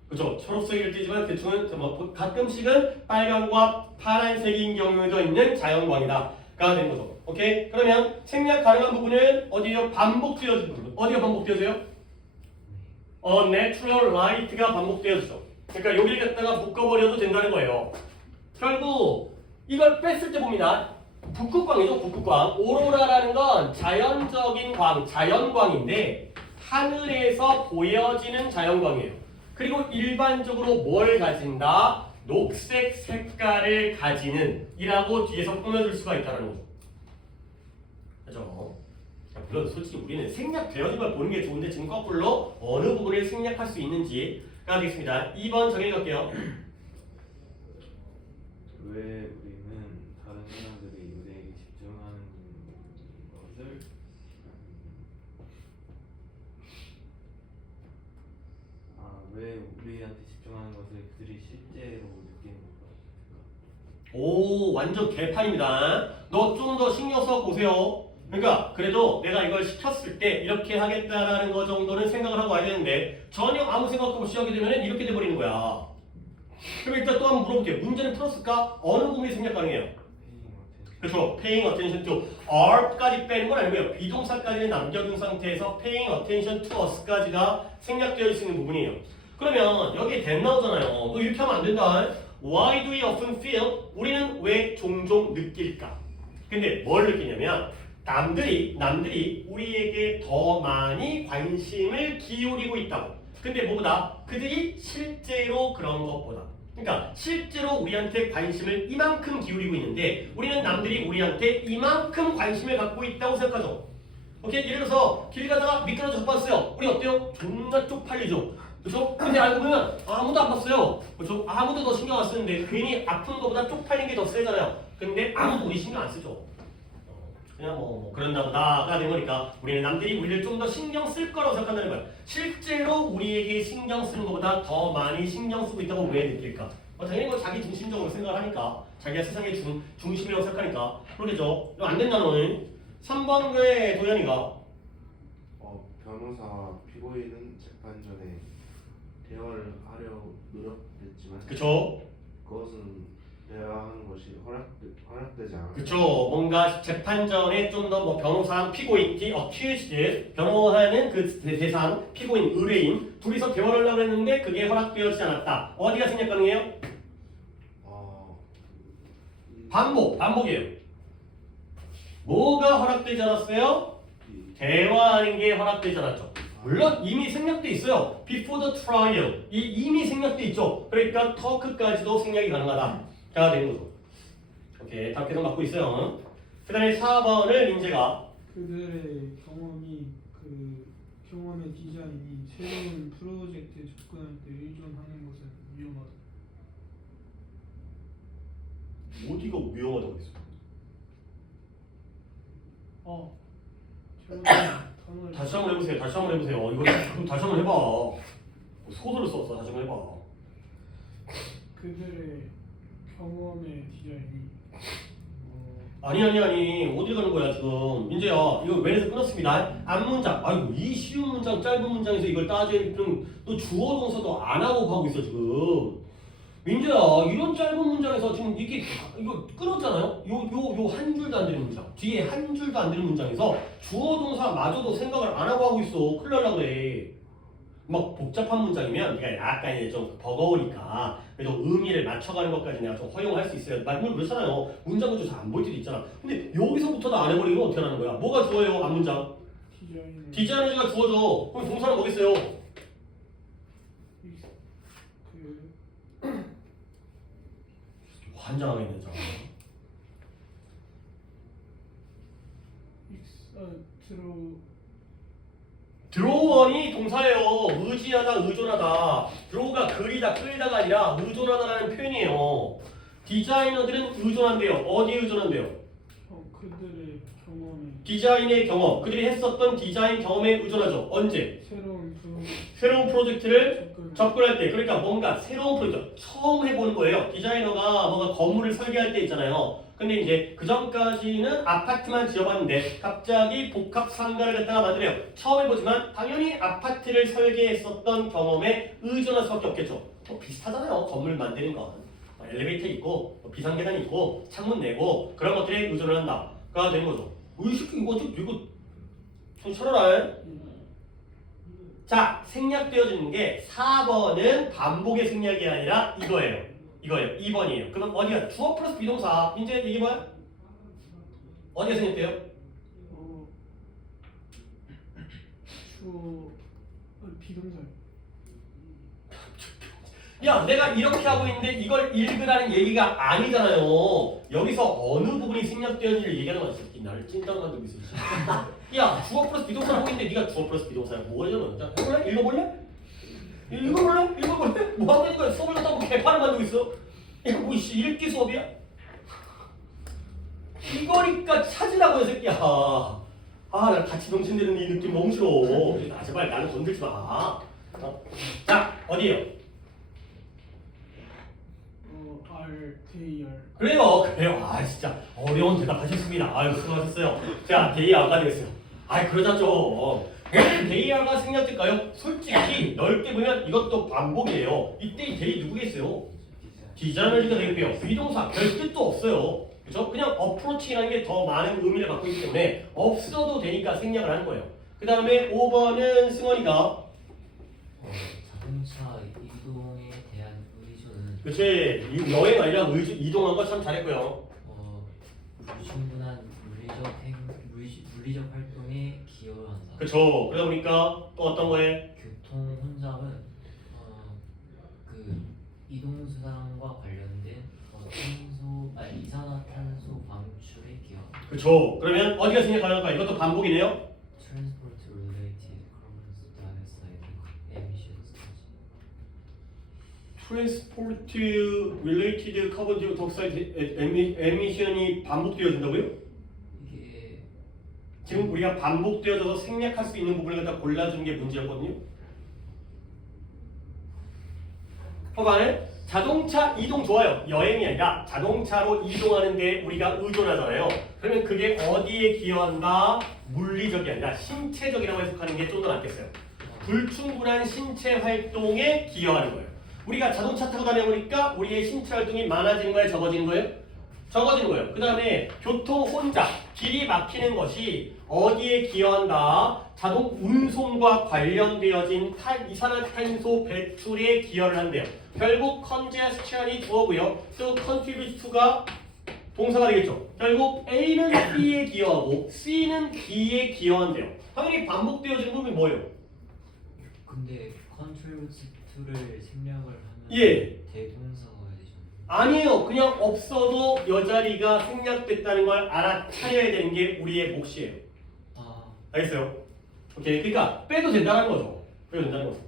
그렇죠. 초록색을 띠지만 대충은 뭐 가끔씩은 빨간과 파란색인 경우도 있는 자연광이다. 그러니까 되는 거죠. 오케이? 그러면 생략 가능한 부분은 어디요? 반복되어진 부분. 어디가 반복되어져요? natural light가 반복되어지죠. 그러니까 여기를 갖다가 묶어버려도 된다는 거예요. 결국 이걸 뺐을 때 봅니다. 북극광이죠, 북극광. 오로라라는 건 자연적인 광, 자연광인데 하늘에서 보여지는 자연광이에요. 그리고 일반적으로 뭘 가진다? 녹색 색깔을 가지는 이라고 뒤에서 꾸며줄 수가 있다는 거죠. 그죠? 물론 솔직히 우리는 생략되어진 걸 보는 게 좋은데 지금 거꾸로 어느 부분을 생략할 수 있는지가 되겠습니다. 2번 정리할게요. 왜 우리는 다른 사람들이 의대에 집중하는 것을 왜 우리한테 집중하는 것을 그들이 실제로 느끼는 걸까? 오, 완전 개판입니다. 너 좀 더 신경 써 보세요. 그러니까 그래도 내가 이걸 시켰을 때 이렇게 하겠다라는 거 정도는 생각을 하고 와야 되는데 전혀 아무 생각 없이 시작하게 되면 이렇게 돼버리는 거야. 그럼 일단 또 한번 물어볼게요. 문제는 풀었을까? 어느 부분이 생략 가능해요? 그렇죠. paying attention to are까지 빼는 건 아니고요. 비동사까지는 남겨둔 상태에서 paying attention to us까지가 생략되어 있는 부분이에요. 그러면 여기에 that 나오잖아요. 너 이렇게 하면 안 된다. Why do we often feel? 우리는 왜 종종 느낄까? 근데 뭘 느끼냐면 남들이 우리에게 더 많이 관심을 기울이고 있다고. 근데 뭐보다 그들이 실제로 그런 것보다. 그러니까 실제로 우리한테 관심을 이만큼 기울이고 있는데 우리는 남들이 우리한테 이만큼 관심을 갖고 있다고 생각하죠. 오케이? 예를 들어서 길 가다가 미끄러져 봤어요. 우리 어때요? 존나 쪽팔리죠. 그렇죠? 근데 알고 보면 아무도 안 봤어요. 그렇죠? 아무도 더 신경 안 쓰는데 괜히 아픈 것보다 쪽팔린 게 더 세잖아요. 근데 아무도 우리 신경 안 쓰죠. 그냥 뭐 그런다 보다가 된 거니까 우리는 남들이 우리를 좀 더 신경 쓸 거라고 생각한다는 거야. 실제로 우리에게 신경 쓰는 것보다 더 많이 신경 쓰고 있다고 왜 느낄까? 당연히 뭐 자기 중심적으로 생각을 하니까 자기가 세상의 중심이라고 생각하니까 그러겠죠. 안 된다 너는. 3번의 도현이가 변호사 피고인은 재판 전에 대화를 하려 노력했지만 그쵸? 그것은 대화하는 것이 허락되지 않아. 그쵸. 뭔가 재판 전에 좀 더 뭐 변호사, 피고인, accused, 변호하는 그 대상, 피고인, 의뢰인 둘이서 대화를 하려고 했는데 그게 허락되어지지 않았다. 어디가 생략 가능해요? 반복이에요. 뭐가 허락되지 않았어요? 대화하는 게 허락되지 않았죠. 물론 이미 생략돼 있어요. Before the trial 이미 생략돼 있죠. 그러니까 talk까지도 생략이 가능하다가 되는 거죠. 오케이, 답 계속 맞고 있어요. 그 다음에 4번을 민재가 그들의 경험의 디자인이 새로운 프로젝트에 접근할 때 의존하는 것은 위험하다. 어디가 위험하다고 했어? 다시 한번 해보세요. 이거 다시 한번 해봐. 소설을 썼어. 다시 한번 해봐. 그들의 경험의 디자인이 아니 어디 가는 거야 지금? 민재야 이거 왼에서 끊었습니다. 앞문장. 아이고 이 쉬운 문장 짧은 문장에서 이걸 따지면 너 주어 동사도 안 하고 가고 있어 지금. 민재야 이런 짧은 문장에서 지금 이거 끊었잖아요. 요 한 줄도 안 되는 문장 뒤에 한 줄도 안 되는 문장에서 주어 동사마저도 생각을 안 하고 있어. 큰일 날라 그래. 막 복잡한 문장이면 내가 약간 이제 좀 버거우니까 그래도 의미를 맞춰가는 것까지 내가 좀 허용할 수 있어요. 말문 그렇잖아요. 문장 구조 잘 안 보일 때도 있잖아. 근데 여기서부터도 안 해버리면 어떻게 하는 거야? 뭐가 주어요? 앞문장 디자이너가 주어져. 그럼 동사는 뭐겠어요? 환장하겠네 저. 드로원이 동사예요. 의지하다, 의존하다. 드로우가 그리다, 끌다가 아니라 의존하다라는 표현이에요. 디자이너들은 의존한대요. 어디에 의존한대요? 그들의 경험에 디자인의 경험. 그들이 했었던 디자인 경험에 의존하죠. 언제? 새로운 프로젝트를 접근할 때. 그러니까 뭔가 새로운 프로젝트 처음 해보는 거예요. 디자이너가 뭔가 건물을 설계할 때 있잖아요. 근데 이제 그 전까지는 아파트만 지어봤는데 갑자기 복합 상가를 갖다가 만드네요. 처음 해보지만 당연히 아파트를 설계했었던 경험에 의존할 수밖에 없겠죠. 비슷하잖아요. 건물 만드는 건. 엘리베이터 있고 뭐 비상계단 있고 창문 내고 그런 것들에 의존을 한다가 되는 거죠. 이 새끼 이거 좀 차려라. 자, 생략되어지는 게 4번은 반복의 생략이 아니라 이거예요. 2번이에요. 그럼 어디가 주어 플러스 비동사 이제 이게 뭐야? 어디가 생략돼요? 주어 비동사. 야, 내가 이렇게 하고 있는데 이걸 읽으라는 얘기가 아니잖아요. 여기서 어느 부분이 생략되었는지를 얘기하는 거야. 이 새끼 나를 찐따로 만들고 있어. 야, 주어 플러스 비동사를 하고 있는데 네가 주어 플러스 비동사야. 뭐냐면 자, 해볼래? 읽어볼래? 뭐 하는 거야? 수업을 갖다 뭐 개판을 만들고 있어? 이거 뭐 읽기 수업이야? 이거니까 찾으라고 이 새끼야. 나 같이 병신되는 이 느낌 너무 싫어. 제발 나는 건들지 마. 자, 어디에요? RKR. 그래요. 진짜 어려운 대답하셨습니다. 아유, 수고하셨어요. 자, 데이아가 되겠어요. 그러자죠. 데이아가 생략될까요? 솔직히 넓게 보면 이것도 반복이에요. 이때 이 데이 누구겠어요? 디자이너가 되겠고요. 비동사 별 뜻도 없어요. 그죠? 그냥 어프로치라는 게 더 많은 의미를 갖고 있기 때문에 없어도 되니까 생략을 하는 거예요. 그 다음에 5번은 승원이가 자동차 이동에 대한 의존은 그치, 여행 아니라 이동한 거 참 잘했고요. 불충분한 물리적 활동에 기여를 한다. 그쵸. 그러다 보니까 또 어떤 거에 교통 혼잡은 그 이동수단과 관련된 이산화탄소 방출에 기여한다. 그쵸. 그러면 어디가 생략하는가? 이것도 반복이네요. Transport related carbon dioxide emissions. Transport related carbon dioxide emission이 반복되어진다고요? 이게 지금 우리가 반복되어져서 생략할 수 있는 부분을 갖다 골라주는 게 문제였거든요. 봐봐요. 자동차 이동 좋아요. 여행이 아니라 자동차로 이동하는데 우리가 의존하잖아요. 그러면 그게 어디에 기여한다? 물리적이 아니라 신체적이라고 해석하는 게 좀 더 낫겠어요. 불충분한 신체 활동에 기여하는 거예요. 우리가 자동차 타고 다녀보니까 우리의 신체 활동이 많아지는 거예요? 적어지는 거예요? 적어지는 거예요. 그 다음에 교통 혼잡, 길이 막히는 것이 어디에 기여한다? 자동 운송과 관련되어진 이산화탄소 배출에 기여를 한대요. 결국 congestion이 주어고요. 또 contribute to가 동사가 되겠죠. 결국 A는 B에 기여하고 C는 D에 기여한대요. 당연히 반복되어지는 부분이 뭐예요? 근데 contribute to를 생략을 하면 예. 대동사가 되죠. 아니에요. 그냥 없어도 여자리가 생략됐다는 걸 알아차려야 되는 게 우리의 몫이에요. 알겠어요? 오케이. 그러니까 빼도 된다는 거죠. 빼도 된다는 거죠.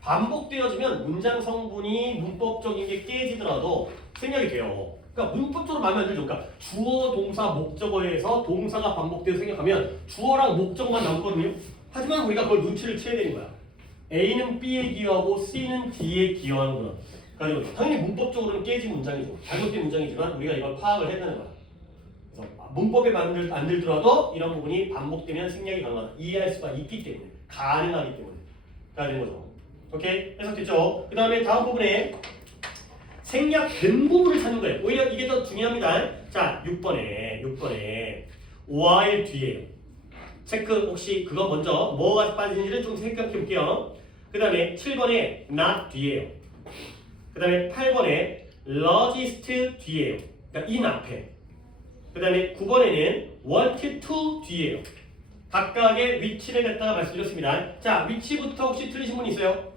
반복되어지면 문장 성분이 문법적인 게 깨지더라도 생략이 돼요. 그러니까 문법적으로 마음에 안 들죠. 그러니까 주어, 동사, 목적어에서 동사가 반복되어 생략하면 주어랑 목적만 남거든요. 하지만 우리가 그걸 눈치를 채야 되는 거야. A는 B에 기여하고 C는 D에 기여하는구나. 그러니까 당연히 문법적으로는 깨진 문장이죠. 잘못된 문장이지만 우리가 이걸 파악을 해야 되는 거야. 그래서 문법에 안 들더라도 이런 부분이 반복되면 생략이 가능하다. 이해할 수가 있기 때문에, 가능하기 때문에 가 되는 거죠. 오케이? 해석됐죠? 그 다음에 다음 부분에 생략된 부분을 찾는 거예요. 오히려 이게 더 중요합니다. 자, 6번에 while 뒤에요. 체크 혹시 그거 먼저 뭐가 빠지는지를 좀 생각해 볼게요. 그 다음에 7번에 not 뒤에요. 그 다음에 8번에 logist 뒤에요. 그러니까 in 앞에. 그 다음에 9번에는 want to 뒤에요. 각각의 위치를 갖다가 말씀드렸습니다. 자, 위치부터 혹시 틀리신 분 있어요?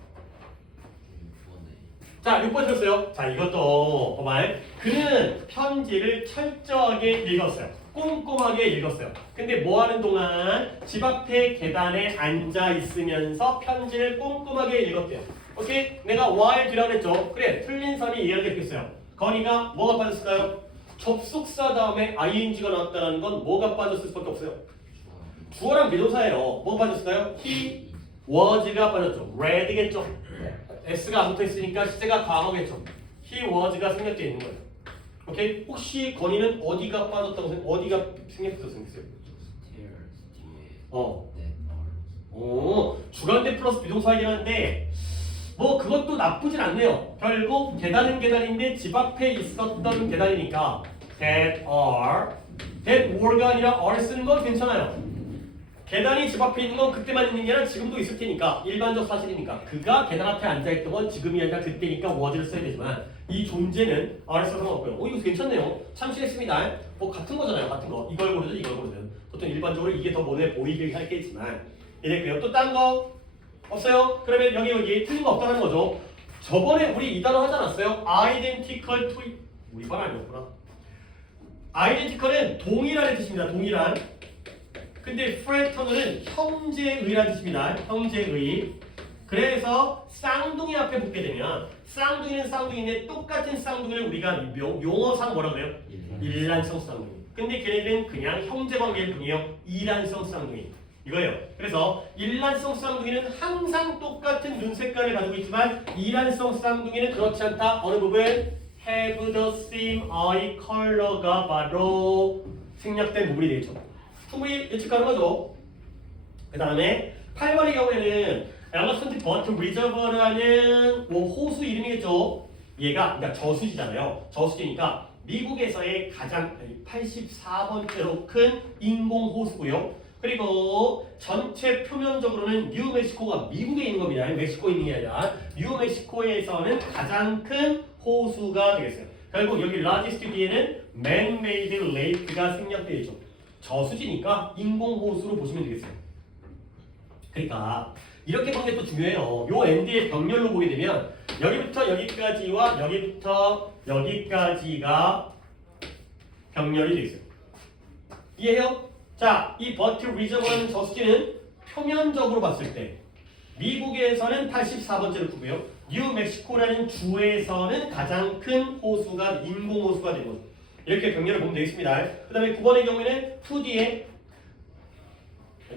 자, 6번 들었어요. 자, 이것도 봐봐요. 그는 편지를 철저하게 읽었어요. 꼼꼼하게 읽었어요. 근데 뭐 하는 동안 집 앞에 계단에 앉아 있으면서 편지를 꼼꼼하게 읽었대요. 오케이? 내가 while 뒤라고 했죠. 그래, 틀린 사람이 이해하게 됐어요. 건이가 뭐가 빠졌을까요? 접속사 다음에 ing가 나왔다는 건 뭐가 빠졌을 수밖에 없어요. 주어랑 비동사예요. 뭐가 빠졌을까요? he was가 빠졌죠. read겠죠. s가 안 붙어있으니까 시제가 과거겠죠. he was가 생략되어 있는 거예요. 오케이? 혹시 건이는 어디가 빠졌다고 어디가 생략됐다고 생각했어요? 오, 주간대 플러스 비동사이긴 한데 뭐 그것도 나쁘진 않네요. 결국 계단은 계단인데 집 앞에 있었던 계단이니까 that were가 아니라 are 쓰는 건 괜찮아요. 계단이 집 앞에 있는 건 그때만 있는 게 아니라 지금도 있을 테니까 일반적 사실이니까 그가 계단 앞에 앉아있던 건 지금이 아니라 그때니까 was를 써야 되지만 이 존재는 are 써서 상관없고요. 이거 괜찮네요. 참신했습니다. 뭐 같은 거잖아요. 같은 거. 이걸 고르든 이걸 고르든 보통 일반적으로 이게 더 뭐네 보이길 하겠지만 이랬고요. 또 딴 거 없어요? 그러면 여기 틀린 거 없다는 거죠. 저번에 우리 이 단어 하지 않았어요? identical to 우리 반 아니었구나. identical은 동일한의 뜻입니다. 동일한. 근데 fraternal은 형제의라는 뜻입니다. 형제의. 그래서 쌍둥이 앞에 붙게 되면 쌍둥이는 쌍둥이인데 똑같은 쌍둥이를 우리가 용어상 뭐라고 그래요? 일란성 쌍둥이. 근데 걔네들은 그냥 형제 관계일 뿐이에요. 이란성 쌍둥이. 이거예요. 그래서 일란성 쌍둥이는 항상 똑같은 눈 색깔을 가지고 있지만 이란성 쌍둥이는 그렇지 않다. 어느 부분? have the same eye color가 바로 생략된 부분이 되겠죠. 충분히 예측하는 거죠. 그 다음에 8번의 경우에는 엘러펀트 버트 리저버라는 뭐 호수 이름이겠죠. 얘가 그러니까 저수지잖아요. 저수지니까 미국에서의 가장 84번째로 큰 인공 호수고요. 그리고 전체 표면적으로는 뉴멕시코가 미국에 있는 겁니다. 멕시코에 있는 게 아니라 뉴멕시코에서는 가장 큰 호수가 되겠어요. 결국 여기 라지스트 뒤에는 man-made lake가 생략되어 있죠. 저수지니까 인공 호수로 보시면 되겠어요. 그러니까 이렇게 보는 게 또 중요해요. 요 엔드의 병렬로 보게 되면 여기부터 여기까지와 여기부터 여기까지가 병렬이 되어 있어요. 이해해요? 자, 이 버트 리저버라는 저수지는 표면적으로 봤을 때 미국에서는 84번째로 크고요. 뉴멕시코라는 주에서는 가장 큰 호수가 인공 호수가 되는 거죠. 이렇게 병렬을 보면 되겠습니다. 그 다음에 9번의 경우에는 2D에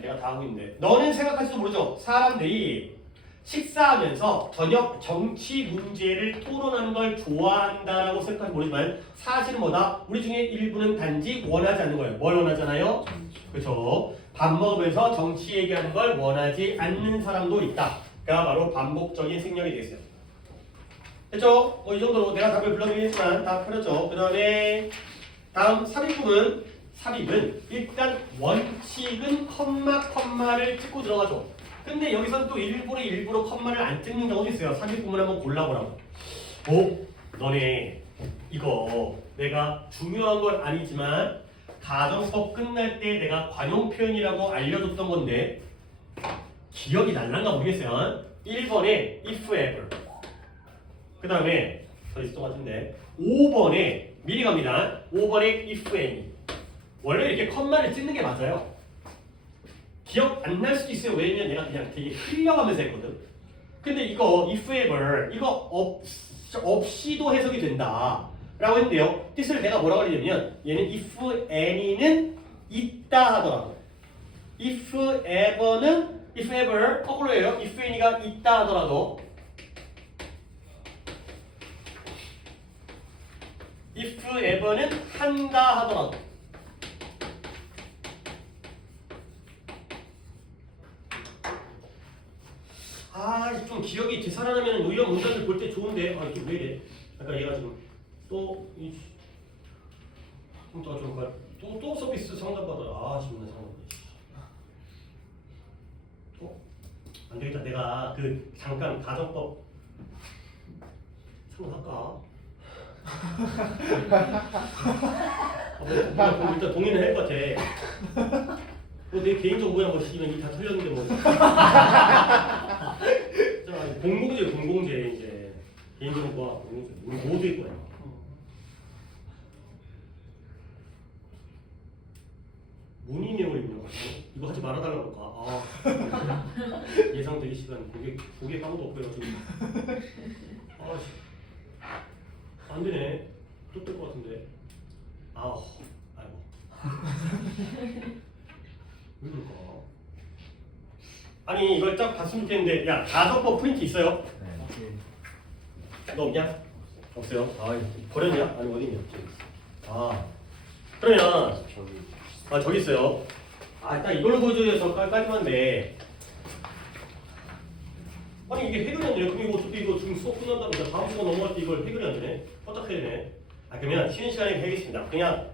내가 다 하고 있는데 너는 생각할지도 모르죠. 사람들이 식사하면서 저녁 정치 문제를 토론하는 걸 좋아한다라고 생각할지 모르지만 사실은 뭐다? 우리 중에 일부는 단지 원하지 않는 거예요. 뭘 원하잖아요? 그렇죠. 밥 먹으면서 정치 얘기하는 걸 원하지 않는 사람도 있다. 그가 바로 반복적인 생략이 되겠어요. 됐죠? 뭐 이 정도로 내가 답을 불러드리겠지만 다 풀었죠. 그 다음에 다음 삽입은 일단 원칙은 컴마를 찍고 들어가죠. 근데 여기선 또 일부러 컴마를 안 찍는 경우도 있어요. 삽입 부분 한번 골라보라고. 너네 이거 내가 중요한 건 아니지만 가정법 끝날 때 내가 관용 표현이라고 알려줬던 건데 기억이 날란가 모르겠어요. 1번에 if ever 그 다음에 더 있을 것 같은데 5번에 미리 갑니다. 5번에 if any 원래 이렇게 컴마를 찍는 게 맞아요. 기억 안 날 수도 있어요. 왜냐면 내가 그냥 되게 흘려가면서 했거든. 근데 이거 if ever 이거 없이도 해석이 된다 라고 했는데요. 뜻을 내가 뭐라고 하냐면 얘는 if any는 있다 하더라고. if ever 거꾸로 해요. if any가 있다 하더라도 if ever는 한다 하더라도 좀 기억이 되살아나면 이런 문장들 볼 때 좋은데 이게 왜 이래? 약간 얘가 지금 또 서비스 상담받아 싶네 상담. 안 되겠다. 내가 그 잠깐 가정법 상담할까? 일단 동의는 할 것 같아. 내 개인정보야 뭐 씨는 이다 털렸는데 뭐. 공공재 이제 개인정보와 공공재 우리 모두일 거야. 문의 내용을 입력하고 이거 하지 말아달라고 할까? 예상 대기 시간 고객 아무도 없고요 지금. 안 되네. 또 뜰 것 같은데. 아이고. 왜 그럴까? 아니 이걸 딱 봤으면 좋겠는데 야 가정법 프린트 있어요? 너 없냐? 없어요? 버렸냐? 아니 어디 있냐? 그러면 저기 있어요. 딱 이걸로 보여줘서 깔끔한데 아니 이게 해결이 안 되네. 그럼 이거 어차피 이거 지금 수업 끝난다니까 다음 시간 넘어갈 때 이걸 해결이 안 되네. 뻗딱해야 되네. 그러면 쉬는 시간에 해야겠습니다. 그냥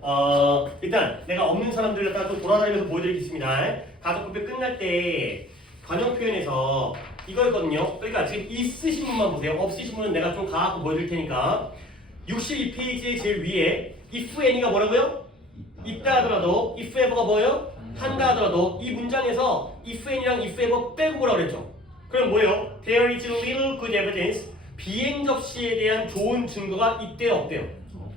일단 내가 없는 사람들 갖다 좀 돌아다니면서 보여드리겠습니다. 가족부배 끝날 때 관용 표현에서 이거였거든요. 그러니까 지금 있으신 분만 보세요. 없으신 분은 내가 좀 가갖고 보여드릴 테니까 62페이지의 제일 위에 if any가 뭐라고요? 있다 하더라도 if ever가 뭐예요? 한다 하더라도 이 문장에서 if any랑 if ever 빼고 뭐라고 그랬죠? 그럼 뭐예요? There is little good evidence. 비행 접시에 대한 좋은 증거가 있대요, 없대요?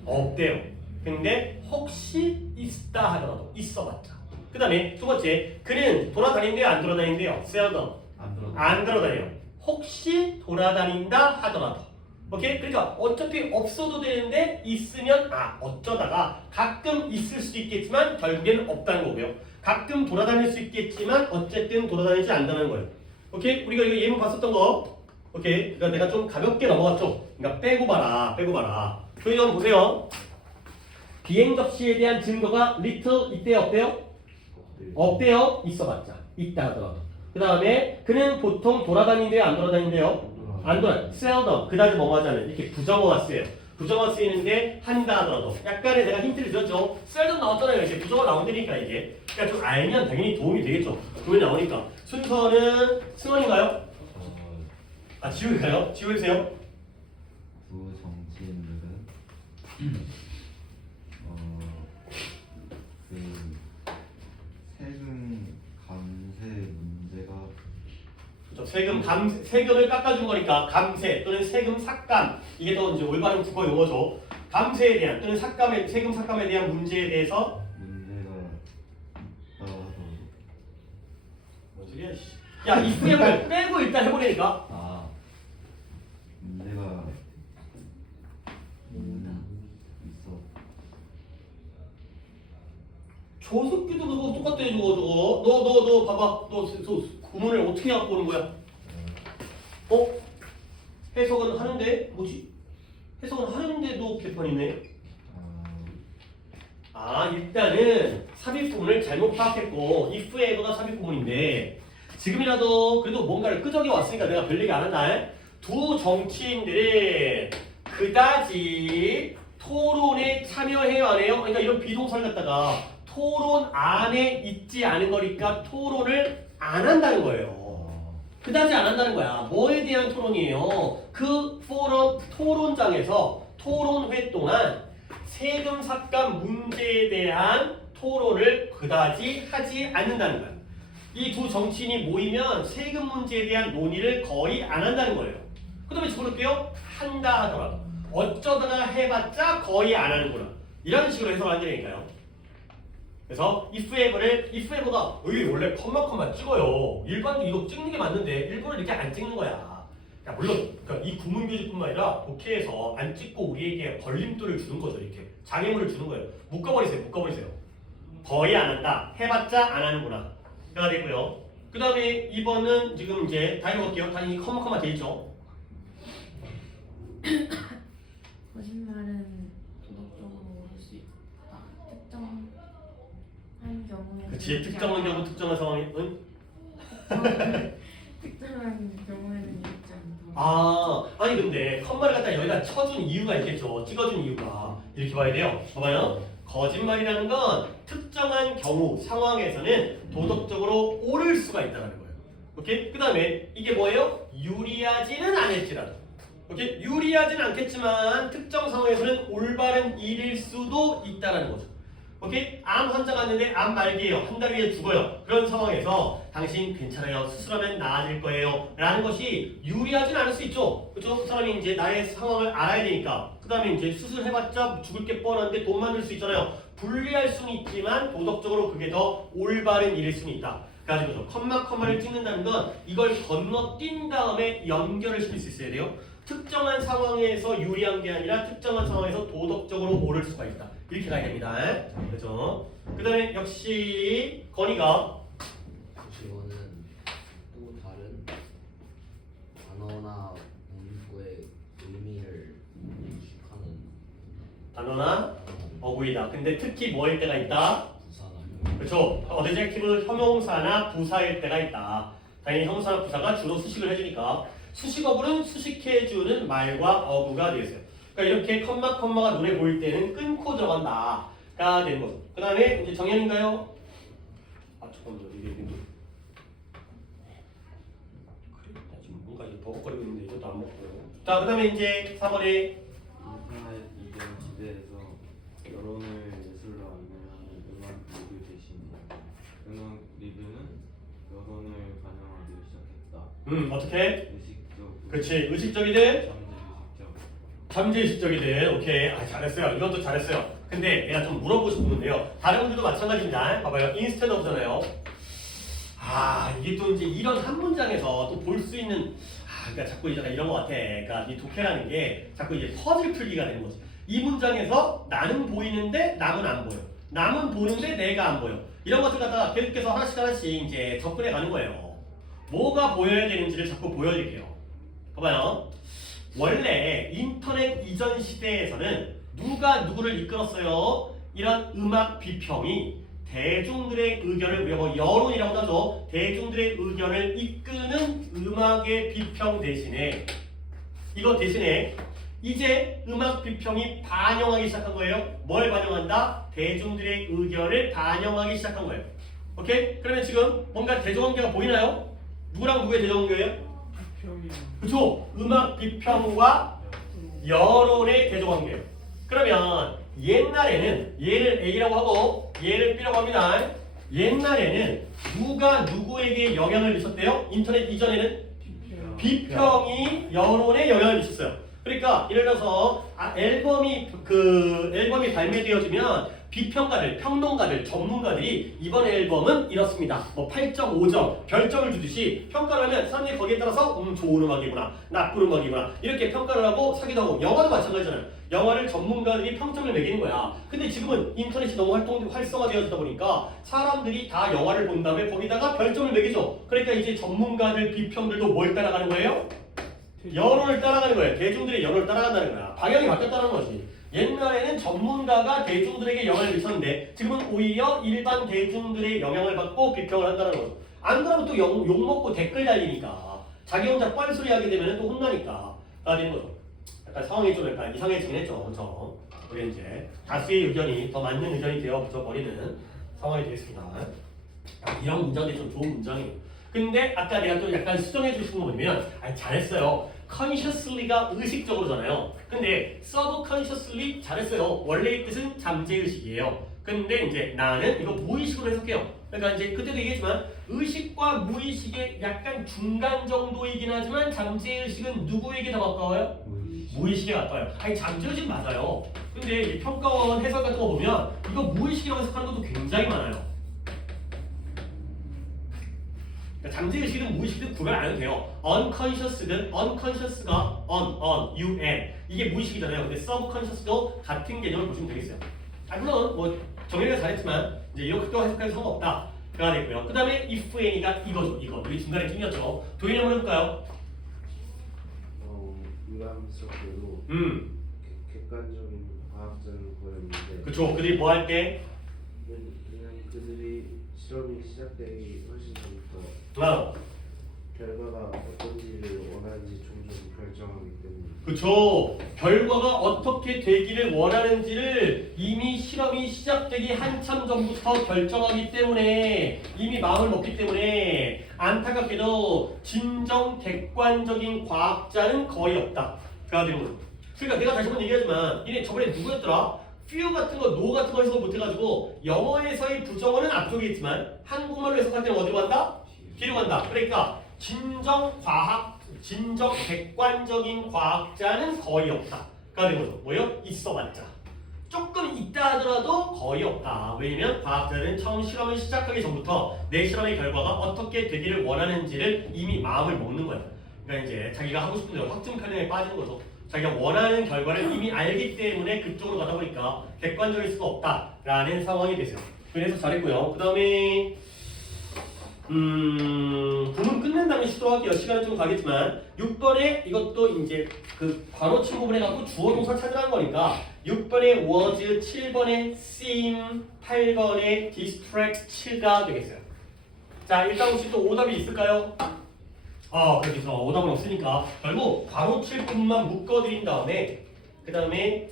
없대요. 근데 혹시 있다 하더라도 있어봤자. 그 다음에 두 번째, 그는 돌아다닌대요, 안 돌아다닌대요? seldom. 안 돌아다녀요. 혹시 돌아다닌다 하더라도. 오케이? 그러니까 어차피 없어도 되는데 있으면 어쩌다가 가끔 있을 수도 있겠지만 결국에는 없다는 거고요. 가끔 돌아다닐 수 있겠지만 어쨌든 돌아다니지 않는다는 거예요. 오케이? 우리가 이거 예문 봤었던 거. 오케이? 그러니까 내가 좀 가볍게 넘어갔죠. 그러니까 빼고 봐라. 저희 좀 보세요. 비행 접시에 대한 증거가 little 있대요, 없대요? 없대요. 있어봤자. 있다 하더라도. 그 다음에 그는 보통 돌아다닌대요, 안 돌아다닌대요? 안 돌아. seldom. 그다지 뭐하자면 이렇게 부정어가 쓰여요. 부정어 쓰이는데 한다 하더라도. 약간의 내가 힌트를 줬죠. seldom 나왔잖아요. 이제 부정어 나온다니까 이게. 그러니까 좀 알면 당연히 도움이 되겠죠. 도움이 나오니까. 순서는 승원인가요? 지우인가요? 지우해주세요. 두 정치인들은 그 세금 감세 문제가 세금을 깎아준 거니까 감세 또는 세금 삭감, 이게 또 이제 올바른 국어 용어죠. 감세에 대한 또는 세금 삭감에 대한 문제에 대해서 문제가 있다 하더라도 뭔 소리야? 야, 이 수행을 빼고 일단 해보려니까. 문제가 있어. 저 새끼도 그거 똑같아 저거. 너 봐봐. 너 구문을 어떻게 갖고 오는 거야? 해석은 하는데 뭐지? 해석은 하는데도 개판이네. 일단은 삽입 구문을 잘못 파악했고 if ever가 삽입 구문인데 지금이라도 그래도 뭔가를 끄적여 왔으니까 내가 별 얘기 안 한다. 두 정치인들은 그다지 토론에 참여해요, 안 해요? 그러니까 이런 비동사를 갖다가 토론 안에 있지 않은 거니까 토론을 안 한다는 거예요. 그다지 안 한다는 거야. 뭐에 대한 토론이에요? 그 포럼 토론장에서 토론회 동안 세금 삭감 문제에 대한 토론을 그다지 하지 않는다는 거야. 이 두 정치인이 모이면 세금 문제에 대한 논의를 거의 안 한다는 거예요. 그 다음에 집어넣을게요. 한다 하더라도. 어쩌다가 해봤자 거의 안 하는구나. 이런 식으로 해석을 한다니까요. 그래서 if ever가 원래 컴마 찍어요. 일반도 이거 찍는 게 맞는데 일본은 이렇게 안 찍는 거야. 그러니까 물론 이 구문 교재뿐만 아니라 독해에서 안 찍고 우리에게 걸림돌을 주는 거죠. 이렇게 장애물을 주는 거예요. 묶어버리세요. 거의 안 한다. 해봤자 안 하는구나. 가 되고요. 그 다음에 2번은 지금 이제 다 읽어볼게요. 다 이 컴마 돼 있죠. 거짓말은 도덕적으로 옳을 수 있다. 특정한 경우에 그치. 특정한 경우 특정한 상황에 특정한 경우에는 있지 않다. 아니 근데 컴마를 갖다 여기다 쳐준 이유가 있겠죠. 찍어준 이유가 이렇게 봐야 돼요. 봐봐요. 거짓말이라는 건 특정한 경우 상황에서는 도덕적으로 옳을 수가 있다는 거예요. 오케이? 그 다음에 이게 뭐예요? 유리하지는 않을지라도. 오케이? 유리하지는 않겠지만 특정 상황에서는 올바른 일일 수도 있다는 거죠. 오케이? 암 환자가 왔는데 암 말기예요. 한 달 후에 죽어요. 그런 상황에서 당신 괜찮아요. 수술하면 나아질 거예요. 라는 것이 유리하지는 않을 수 있죠. 그렇죠? 그 사람이 이제 나의 상황을 알아야 되니까. 그 다음에 이제 수술해봤자 죽을 게 뻔한데 돈 만들 수 있잖아요. 불리할 수는 있지만 도덕적으로 그게 더 올바른 일일 수는 있다. 그래가지고 컴마를 찍는다는 건 이걸 건너뛴 다음에 연결을 시킬 수 있어야 돼요. 특정한 상황에서 유리한 게 아니라 특정한 상황에서 도덕적으로 옳을 수가 있다. 이렇게 가야 됩니다. 그렇죠? 그 다음에 역시 건이가 이거는 또 다른 단어나 문구의 의미를 유축하는 단어나 어구이다. 근데 특히 뭐일 때가 있다? 부사나 그렇죠. 어드젝티브 형용사나 부사일 때가 있다. 당연히 형용사나 부사가 주로 수식을 해주니까 수식어구는 수식해주는 말과 어구가 되겠어요. 그러니까 이렇게 컴마가 눈에 보일 때는 끊고 들어간다가 되는 거죠. 그 다음에 이제 정연인가요? 아 잠깐만요. 이게 지금 뭔가 이제 버벅거리고 있는데 이것도 안 먹고요. 자, 그 다음에 이제 4번에 인터넷 이전 시대에서 여론을 예술로 안내하는 음악 리뷰 대신에 음악 리뷰는 여론을 반영하기 시작했다. 어떻게? 의식적. 그렇지. 의식적이든 잠재 의식적. 잠재의식적이든 오케이. 아 잘했어요. 이것도 잘했어요. 근데 내가 좀 물어보고 싶은 건데요. 다른 분들도 마찬가지입니다. 봐봐요. instead of잖아요. 아 이게 또 이제 이런 한 문장에서 또 볼 수 있는 그러니까 자꾸 이제 이런 것 같아. 그러니까 이 독해라는 게 자꾸 이제 퍼즐 풀기가 되는 거지. 이 문장에서 나는 보이는데 남은 안 보여. 남은 보는데 내가 안 보여. 이런 것들 갖다가 계속해서 하나씩 이제 접근해 가는 거예요. 뭐가 보여야 되는지를 자꾸 보여드릴게요. 봐봐요. 원래 인터넷 이전 시대에서는 누가 누구를 이끌었어요? 이런 음악 비평이 대중들의 의견을 우리가 뭐 여론이라고 하죠. 대중들의 의견을 이끄는 음악의 비평 대신에 이거 대신에 이제 음악 비평이 반영하기 시작한 거예요. 뭘 반영한다? 대중들의 의견을 반영하기 시작한 거예요. 오케이? 그러면 지금 뭔가 대조관계가 보이나요? 누구랑 누구의 대조관계예요? 비평이랑 그쵸? 음악 비평과 여론의 대조관계예요. 그러면 옛날에는 얘를 A라고 하고 얘를 B라고 합니다. 옛날에는 누가 누구에게 영향을 미쳤대요? 인터넷 이전에는 비평이 여론에 영향을 미쳤어요. 그러니까 예를 들어서 앨범이 발매되어지면 비평가들, 평론가들, 전문가들이 이번 앨범은 이렇습니다. 뭐 8.5점 별점을 주듯이 평가를 하면 사람들이 거기에 따라서 좋은 음악이구나, 나쁜 음악이구나 이렇게 평가를 하고 사기도 하고 영화도 마찬가지잖아요. 영화를 전문가들이 평점을 매기는 거야. 근데 지금은 인터넷이 너무 활성화되어지다 보니까 사람들이 다 영화를 본 다음에 거기다가 별점을 매기죠. 그러니까 이제 전문가들 비평들도 뭘 따라가는 거예요? 여론을 따라가는 거예요. 대중들의 여론을 따라간다는 거야. 방향이 바뀌었다는 거지. 옛날에는 전문가가 대중들에게 영향을 미쳤는데 지금은 오히려 일반 대중들의 영향을 받고 비평을 한다는 거죠. 안 그러면 또 욕먹고 댓글 달리니까 자기 혼자 뻘소리 하게 되면 또 혼나니까 가 되는 거죠. 약간 상황이 좀 약간 이상해지긴 했죠. 그렇죠? 우리 이제 다수의 의견이 더 맞는 의견이 되어져 버리는 상황이 되겠습니다. 이런 문장들이 좀 좋은 문장이에요. 근데 아까 내가 또 약간 수정해 주신 거 보면 잘했어요. consciously가 의식적으로잖아요. 근데 subconsciously 잘했어요. 원래의 뜻은 잠재의식이에요. 근데 이제 나는 이거 무의식으로 해석해요. 그러니까 이제 그때도 얘기했지만 의식과 무의식의 약간 중간 정도이긴 하지만 잠재의식은 누구에게 더 가까워요? 무의식에 가까워요. 아니 잠재의식 맞아요. 근데 이 평가원 해석 같은 거 보면 이거 무의식이라고 해석하는 것도 굉장히 많아요. 그러니까 잠재의식은 무의식은 구별 안 해도 돼요. unconscious든 unconscious가 un 이게 무의식이잖아요. 근데 subconscious도 같은 개념을 보시면 되겠어요. 물론 뭐 정리가 잘했지만 이제 이렇게 또 해석해도 상관없다. 가 됐고요. 그 다음에 if any가 이거죠. 이거 우리 중간에 낀겼죠. 도인이 한번 해볼까요? 유감스럽게도 객관적인 과학자는 보였는데 그쵸. 그들이 뭐 할 때? 그냥 그들이 실험이 시작되기 훨씬 전부터 결과가 어떤지를 원하는지 종종 결정하기 때문에 그쵸. 결과가 어떻게 되기를 원하는지를 이미 실험이 시작되기 한참 전부터 결정하기 때문에 이미 마음을 먹기 때문에 안타깝게도 진정 객관적인 과학자는 거의 없다. 그러니까 내가 다시 한번 얘기하지만 얘네 저번에 누구였더라? few 같은 거, no 같은 거 해석을 못해가지고 영어에서의 부정어는 앞쪽이겠지만 한국말로 해석할 때는 어디로 간다? 뒤로 간다. 그러니까 진정 객관적인 과학자는 거의 없다. 가 되는 거죠. 뭐요? 있어봤자. 조금 있다 하더라도 거의 없다. 왜냐면 과학자는 처음 실험을 시작하기 전부터 내 실험의 결과가 어떻게 되기를 원하는지를 이미 마음을 먹는 거야. 그러니까 이제 자기가 하고 싶은 대로 확증 편향에 빠지는 거죠. 자기가 원하는 결과를 이미 알기 때문에 그쪽으로 가다 보니까 객관적일 수가 없다라는 상황이 되세요. 그래서 잘했고요. 그 다음에 부문 끝낸 다음에 쉬도록 할게요. 시간은 좀 가겠지만 6번에 이것도 이제 그 괄호침 부분에 갖고 주어 동사 찾으라는 거니까 6번에 was, 7번에 seem, 8번에 distract가 되겠어요. 자 일단 혹시 또 오답이 있을까요? 그렇게 해서 오답은 없으니까 결국 괄호칠 부분만 묶어드린 다음에 그 다음에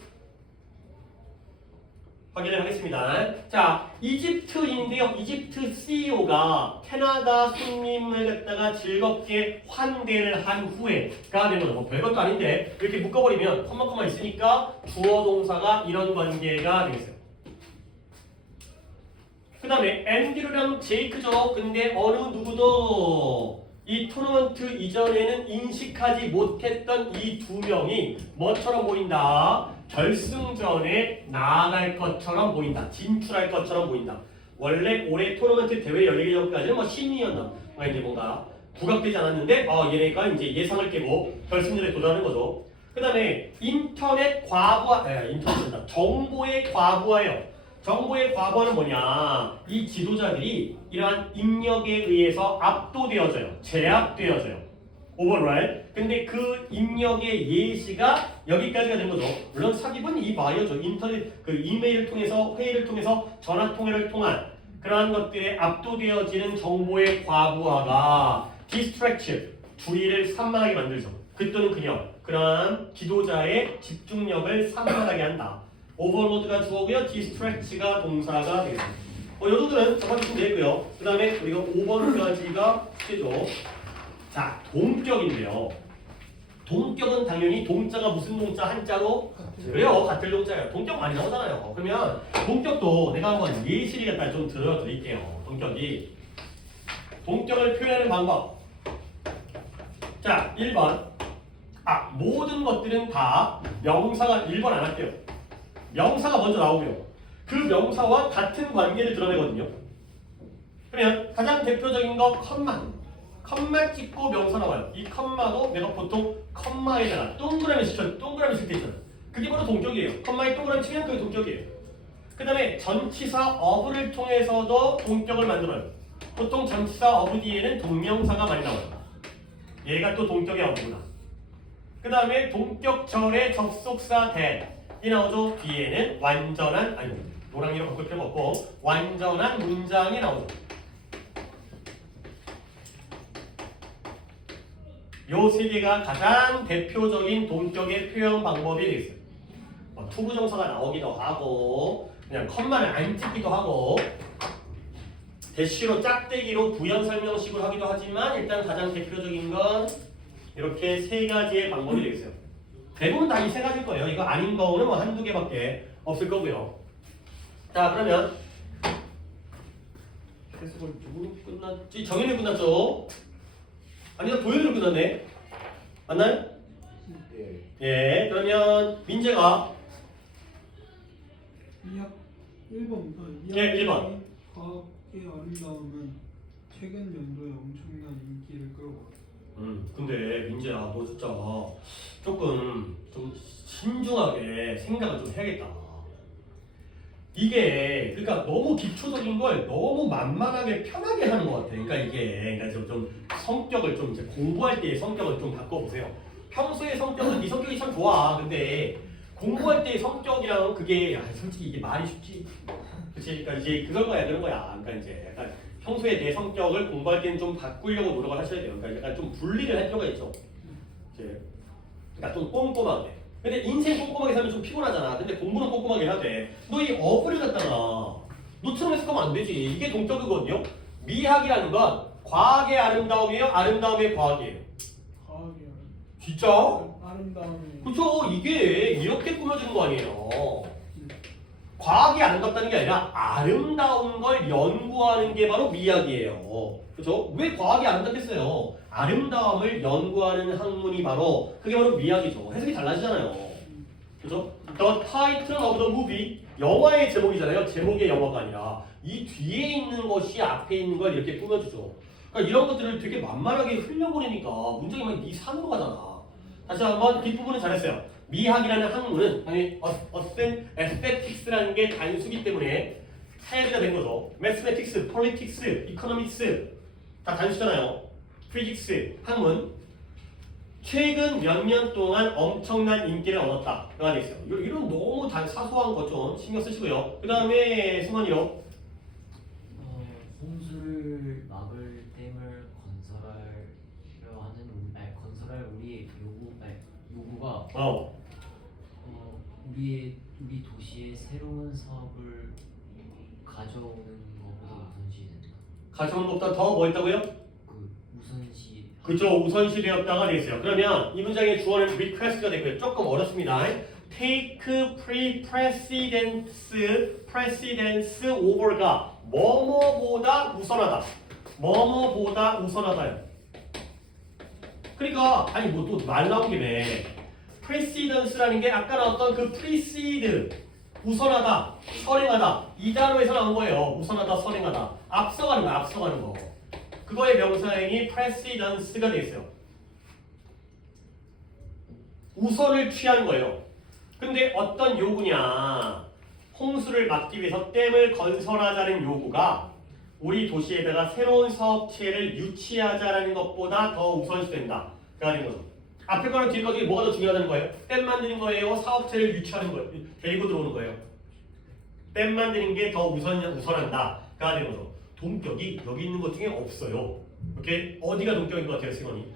확인을 하겠습니다. 자, 이집트인데요. 이집트 CEO가 캐나다 손님을 갖다가 즐겁게 환대를 한 후에가 되는 거죠. 뭐 별것도 아닌데 이렇게 묶어버리면 컴마 있으니까 주어 동사가 이런 관계가 되겠어요. 그 다음에 앤드류랑 제이크죠. 근데 어느 누구도 이 토너먼트 이전에는 인식하지 못했던 이 두 명이 뭐처럼 보인다? 결승전에 나아갈 것처럼 보인다. 진출할 것처럼 보인다. 원래 올해 토너먼트 대회 열리기 전까지는 뭐 신이었나? 이제 뭔가 부각되지 않았는데 얘네가 이제 예상을 깨고 결승전에 도전하는 거죠. 그 다음에 인터넷 인터넷이다. 정보의 과부하예요. 정보의 과부하는 뭐냐? 이 지도자들이 이러한 입력에 의해서 압도되어져요. 제압되어져요. 오버라이트. 근데 그 입력의 예시가 여기까지가 된 거죠. 물론 삽입은 이 바이오죠. 인터넷 그 이메일을 통해서 회의를 통해서 전화 통화를 통한 그러한 것들에 압도되어지는 정보의 과부하가 디스트랙션 주의를 산만하게 만들죠. 그 또는 그녀 그러한 지도자의 집중력을 산만하게 한다. 오버로드가 주어고요. 디스트랙트가 동사가 되겠습니다. 이 정도는 잡아주시면 되고요. 그 다음에 우리가 5번까지가 숙제죠. 자, 동격인데요. 동격은 당연히 동자가 무슨 동자 한자로? 그래요. 같은 동자예요. 동격 많이 나오잖아요. 그러면 동격도 내가 한번 예시를 갖다 좀 들어드릴게요. 동격을 표현하는 방법. 자, 1번. 모든 것들은 다 명사가 1번 안 할게요. 명사가 먼저 나오고요. 그 명사와 같은 관계를 드러내거든요. 그러면 가장 대표적인 거 컴마 찍고 명사 나와요. 이 컴마도 내가 보통 컴마에다가 동그라미 쓸 때 있잖아요. 그게 바로 동격이에요. 컴마에 동그라미 치면 그게 동격이에요. 그 다음에 전치사 어브를 통해서도 동격을 만들어요. 보통 전치사 어브 뒤에는 동명사가 많이 나와요. 얘가 또 동격의 어브구나. 그 다음에 동격절의 접속사 that이 나오죠. 뒤에는 완전한 노랑이로 바꿀 필요가 없고 완전한 문장이 나오죠. 요 세 개가 가장 대표적인 동격의 표현 방법이 되겠어요. 투부정사가 나오기도 하고 그냥 컴마를 안 찍기도 하고 대쉬로 짝대기로 부연 설명식으로 하기도 하지만 일단 가장 대표적인 건 이렇게 세 가지의 방법이 되겠어요. 대부분 다 이 세 가지일 거예요. 이거 아닌 거는 뭐 한두 개밖에 없을 거고요. 자, 그러면 해석을 누구로 끝났지? 정현이 끝났죠? 아니요, 도현이로 끝났네. 맞나요? 예. 예, 그러면 민재가 1번. 예, 1번. 과학의 아름다움은 최근 연도에 엄청난 인기를 끌고 왔다. 근데 민재야, 너 진짜 조금 좀 신중하게 생각을 좀 해야겠다. 이게 그러니까 너무 기초적인 걸 너무 만만하게 편하게 하는 것 같아. 그러니까 이게 그러니까 좀 성격을 좀 이제 공부할 때의 성격을 좀 바꿔보세요. 평소의 성격은 네 성격이 참 좋아. 근데 공부할 때의 성격이랑 그게 솔직히 이게 말이 쉽지. 그치? 그러니까 이제 그걸 봐야 되는 거야. 그러니까 이제 약간 평소에 내 성격을 공부할 때는 좀 바꾸려고 노력을 하셔야 돼요. 그러니까 약간 좀 분리를 할 필요가 있죠. 이제 그러니까 좀 꼼꼼하게. 근데 인생 꼼꼼하게 살면 좀 피곤하잖아. 근데 공부는 꼼꼼하게 해야 돼. 너 이 어부를 갖다가 너처럼 해석하면 안 되지. 이게 동격이거든요. 미학이라는 건 과학의 아름다움이에요? 아름다움의 과학이에요? 과학의 진짜? 아름다움이 그쵸. 이게 이렇게 꾸며지는 거 아니에요. 과학이 아름답다는 게 아니라 아름다운 걸 연구하는 게 바로 미학이에요. 그쵸? 왜 과학이 아름답겠어요? 아름다움을 연구하는 학문이 바로 그게 바로 미학이죠. 해석이 달라지잖아요. 그죠? The title of the movie 영화의 제목이잖아요. 제목의 영화가 아니라 이 뒤에 있는 것이 앞에 있는 걸 이렇게 꾸며주죠. 그러니까 이런 것들을 되게 만만하게 흘려버리니까 문장이 막 네 산으로 가잖아. 다시 한번 뒷부분은 잘했어요. 미학이라는 학문은 당연히 aesthetics라는 게 단수기 때문에 사회가 된 거죠. mathematics, politics, economics 다 단수잖아요. physics, 학문 최근 몇 년 동안 엄청난 인기를 얻었다가 돼 있어요. 이런 너무 사소한 것 좀 신경 쓰시고요. 그 다음에 승원이요. 홍수를 막을 댐을 건설하려 하는 차라리 우리 요구가 우리 도시에 새로운 사업을 가져오는 것보다 우선시된다. 가져오는 것보다 더 뭐 했다고요? 그 우선시. 그죠, 우선시 되었다가 돼 있어요. 그러면 이 문장의 주어는 request가 되고요. 조금 어렵습니다. take precedence over가 뭐뭐보다 우선하다. 뭐뭐보다 우선하다요. 그러니까 아니 뭐 또 말 나온 김에 precedence라는 게 아까 나왔던 그 precede 우선하다, 선행하다 이 단어에서 나온 거예요. 우선하다, 선행하다, 앞서가는 거, 앞서가는 거. 그거의 명사형이 precedence가 돼 있어요. 우선을 취하는 거예요. 근데 어떤 요구냐? 홍수를 막기 위해서 댐을 건설하자는 요구가 우리 도시에다가 새로운 사업체를 유치하자라는 것보다 더 우선시된다. 그러는 거죠. 앞에 거랑 뒤에 거 중에 뭐가 더 중요하다는 거예요? 댐 만드는 거예요? 사업체를 유치하는 거예요? 데리고 들어오는 거예요? 댐 만드는 게 더 우선한다. 가 되는 거죠. 동격이 여기 있는 것 중에 없어요. 오케이? 어디가 동격인 것 같아요, 승원이?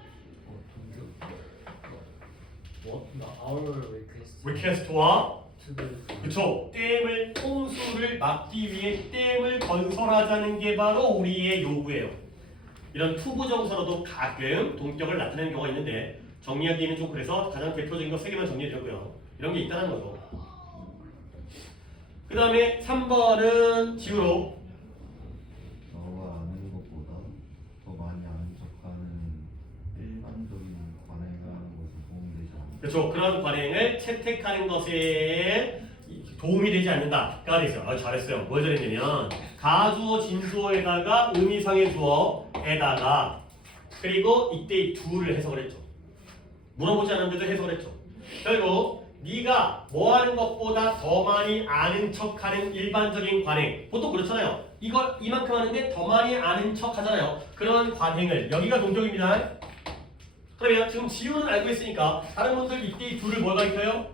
What? Our request. 리퀘스트와 To the. 그쵸? 댐을 홍수를 막기 위해 댐을 건설하자는 게 바로 우리의 요구예요. 이런 투부정사로도 가끔 동격을 나타내는 경우가 있는데 정리하기에는 좀 그래서 가장 대표적인 거 3개만 정리해드렸고요. 이런 게 있다는 거죠. 그 다음에 3번은 지우로 너가 아는 것보다 더 많이 아는 척하는 일반적인 관행을 하는 것은 도움되지 않는다. 그렇죠. 그런 관행을 채택하는 것에 도움이 되지 않는다가 되죠. 아, 잘했어요. 뭘 잘했냐면 가주어 진주어에다가 의미상의 주어에다가 그리고 이때 이 do를 해석을 했죠. 물어보지 않았는데도 해석을 했죠. 결국 네가 뭐 하는 것보다 더 많이 아는 척하는 일반적인 관행. 보통 그렇잖아요. 이걸 이만큼 하는데 더 많이 아는 척 하잖아요. 그런 관행을 여기가 동격입니다. 그러면 지금 지우는 알고 있으니까 다른 분들 이때 이 do를 뭘 가르쳐요?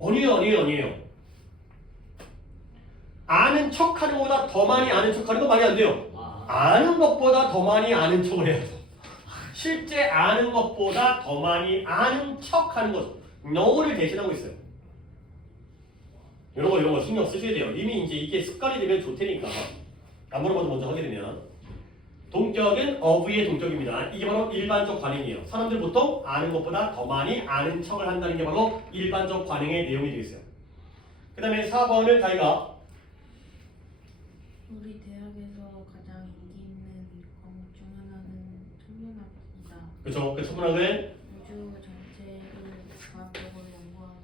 아니에요. 아는 척하는 것보다 더 많이 아는 척하는 건 말이 안 돼요. 아는 것보다 더 많이 아는 척을 해야 돼. 실제 아는 것보다 더 많이 아는 척하는 거죠. know를 대신하고 있어요. 이런 거 신경 쓰셔야 돼요. 이미 이제 이게 습관이 되면 좋다니까. 아무로도 먼저 하게 되면 동격은 of의 동격입니다. 이게 바로 일반적 관행이에요. 사람들 보통 아는 것보다 더 많이 아는 척을 한다는 게 바로 일반적 관행의 내용이 되겠어요. 그 다음에 4번을 다이가 우리 대학에서 가장 인기 있는 과목 중 하나는 천문학이다. 그렇죠. 그 천문학은 우주 전체를 과학적으로 연구하는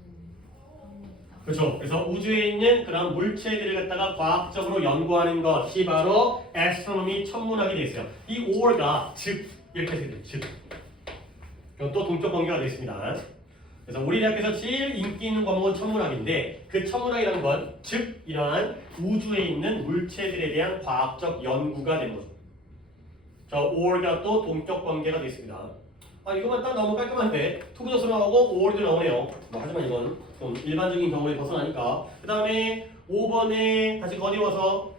학문이다. 그렇죠. 그래서 우주에 있는 그런 물체들을 갖다가 과학적으로 연구하는 것이 바로 astronomy 천문학이 되어 있어요. 이 or가 즉 이렇게 되죠. 즉. 이건 또 동격 관계가 되어 있습니다. 그래서 우리 대학에서 제일 인기 있는 과목은 천문학인데 그 천문학이라는 건 즉 이러한 우주에 있는 물체들에 대한 과학적 연구가 되는 거죠. 자, or가 또 동격 관계가 되어 있습니다. 아 이것만 딱 너무 깔끔한데 투부정사 나오고 or도 나오네요. 뭐, 하지만 이건 좀 일반적인 경우에 벗어나니까. 그 다음에 5번에 다시 거디워서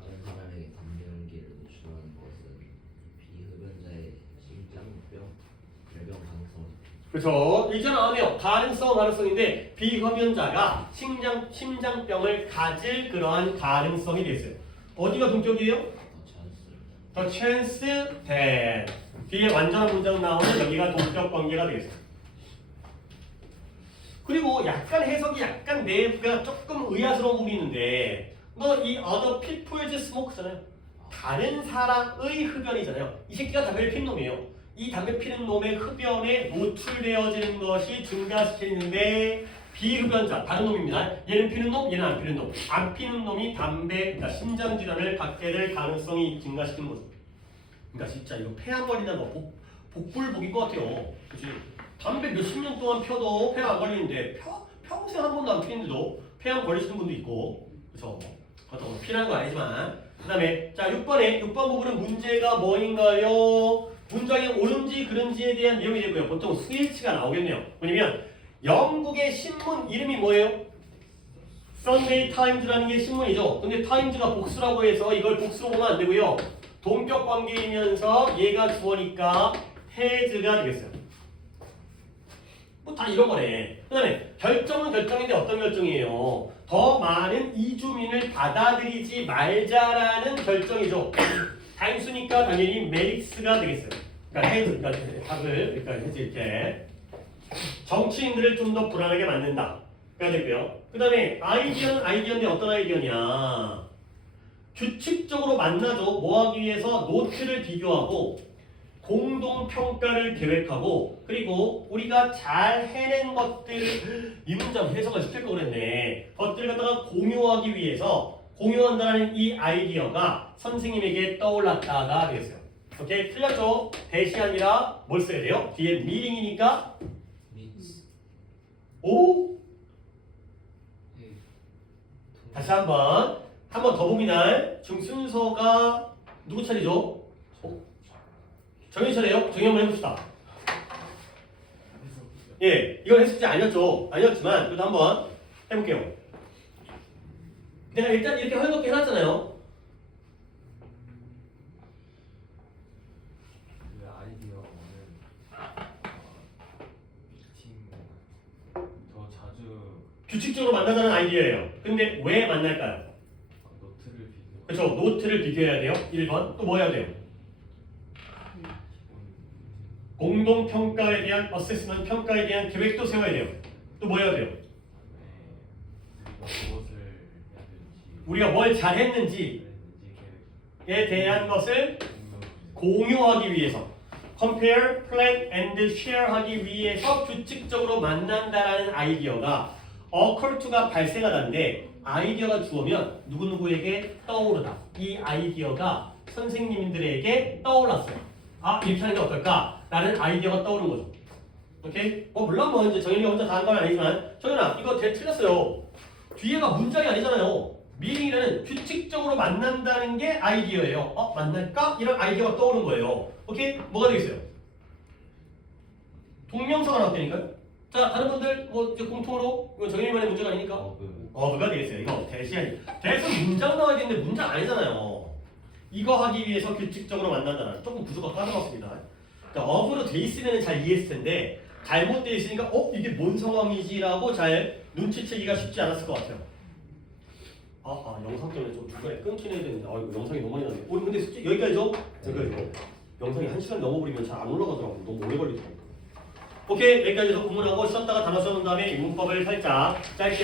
다른 사람에게 담배 연기를 노출하는 것은 비흡연자의 심장병, 결병 가능성. 그렇죠. 일자는 안 해요. 가능성인데 비흡연자가 심장병을 가질 그러한 가능성이 되어 있어요. 어디가 동격이에요? 더 찬스. The chance that 뒤에 완전한 문장 나오는 여기가 동격 관계가 되겠어요. 그리고 약간 해석이 약간 내부가 조금 의아스러운 부분이 있는데 너 이 other people's smoke잖아요. 다른 사람의 흡연이잖아요. 이 새끼가 담배를 피는 놈이에요. 이 담배 피는 놈의 흡연에 노출되어지는 것이 증가시키는데 비흡연자, 다른 놈입니다. 얘는 피는 놈, 얘는 안 피는 놈. 안 피는 놈이 담배, 그러니까 심장질환을 갖게 될 가능성이 증가시키는 거죠. 그러니까 진짜 이거 폐 한 번이나 뭐 복불복일 것 같아요. 그치? 담배 몇십 년 동안 펴도 폐 안 걸리는데 평생 한 번도 안 피는데도 폐 안 걸리시는 분도 있고 그쵸? 그것도 피라는 건 아니지만 그 다음에 자 6번 부분은 문제가 뭐인가요? 문장의 옳은지 그른지에 대한 내용이 되고요. 보통 스위치가 나오겠네요. 뭐냐면 영국의 신문 이름이 뭐예요? Sunday Times라는 게 신문이죠. 근데 Times가 복수라고 해서 이걸 복수로 보면 안 되고요. 동격 관계이면서 얘가 주어니까 has가 되겠어요. 뭐 다 이런 거네. 그 다음에 결정은 결정인데 어떤 결정이에요? 더 많은 이주민을 받아들이지 말자라는 결정이죠. 단수니까 당연히 메릭스가 되겠어요. 그러니까 해즈, 그러니까 답을 그러니까 해즈 이렇게 정치인들을 좀 더 불안하게 만든다. 가 되고요. 그 다음에 아이디어는 아이디어인데 어떤 아이디어냐? 규칙적으로 만나죠. 뭐 하기 위해서 노트를 비교하고 공동평가를 계획하고 그리고 우리가 잘 해낸 것들 이 문장 해석을 시킬 거 그랬네. 것들을 갖다가 공유하기 위해서 공유한다는 이 아이디어가 선생님에게 떠올랐다가 되겠어요. 오케이? 틀렸죠? 대시 아니라 뭘 써야 돼요? 뒤에 미링이니까 미츠. 오? 네. 다시 한번 더 봅니다. 지금 순서가 누구 차례죠? 정현 차례요? 정현 한번 해봅시다. 예, 이건 했을지 아니었죠. 아니었지만 그래도 한번 해볼게요. 내가 일단 이렇게 허용롭게 해놨잖아요. 그 아이디어는 팀더 자주 규칙적으로 만나자는 아이디어예요. 근데 왜 만날까요? 노트를 비교 그렇죠. 노트를 비교해야 돼요. 1번. 또 뭐 해야 돼요? 공동평가에 대한 어세스먼트 평가에 대한 계획도 세워야 돼요. 또 뭐 해야 돼요? 우리가 뭘 잘했는지에 대한 것을 공유하기 위해서 compare, plan, and share 하기 위해서 규칙적으로 만난다라는 아이디어가 occur to가 발생하다는데 아이디어가 주어면 누구누구에게 떠오르다. 이 아이디어가 선생님들에게 떠올랐어요. 아, 이렇게 하는 게 어떨까? 라는 아이디어가 떠오른 거죠. 오케이? 물론 뭐 이제 정현이가 혼자 다 한 건 아니지만 정현아 이거 틀렸어요. 뒤에가 문장이 아니잖아요. 미링이라는 규칙적으로 만난다는 게 아이디어예요. 만날까? 이런 아이디어가 떠오른 거예요. 오케이? 뭐가 되겠어요? 동명사가 나왔다니까요. 자, 다른 분들 뭐 이제 공통으로 이건 정현이만의 문제가 아니니까 어브가 되겠어요. 이거 대시아니. 대신 문장 나와야 되는데 문장 아니잖아요. 이거 하기 위해서 규칙적으로 만난다는 조금 구조가 까다롭습니다. 그러니까 어브로 돼 있으면 잘 이해했을 텐데 잘못돼 있으니까 이게 뭔 상황이지라고 잘 눈치채기가 쉽지 않았을 것 같아요. 영상 때문에 좀 중간에 끊긴 해야 되는데 이거 영상이 너무 많이 나네. 우리 근데 여기까지죠? 여기까지죠. 영상이 1시간 넘어버리면 잘 안 올라가더라고. 너무 오래 걸리더라고. 오케이, 여기까지 해서 구문하고 쉬었다가 단어 써놓은 다음에 이 문법을 살짝 짧게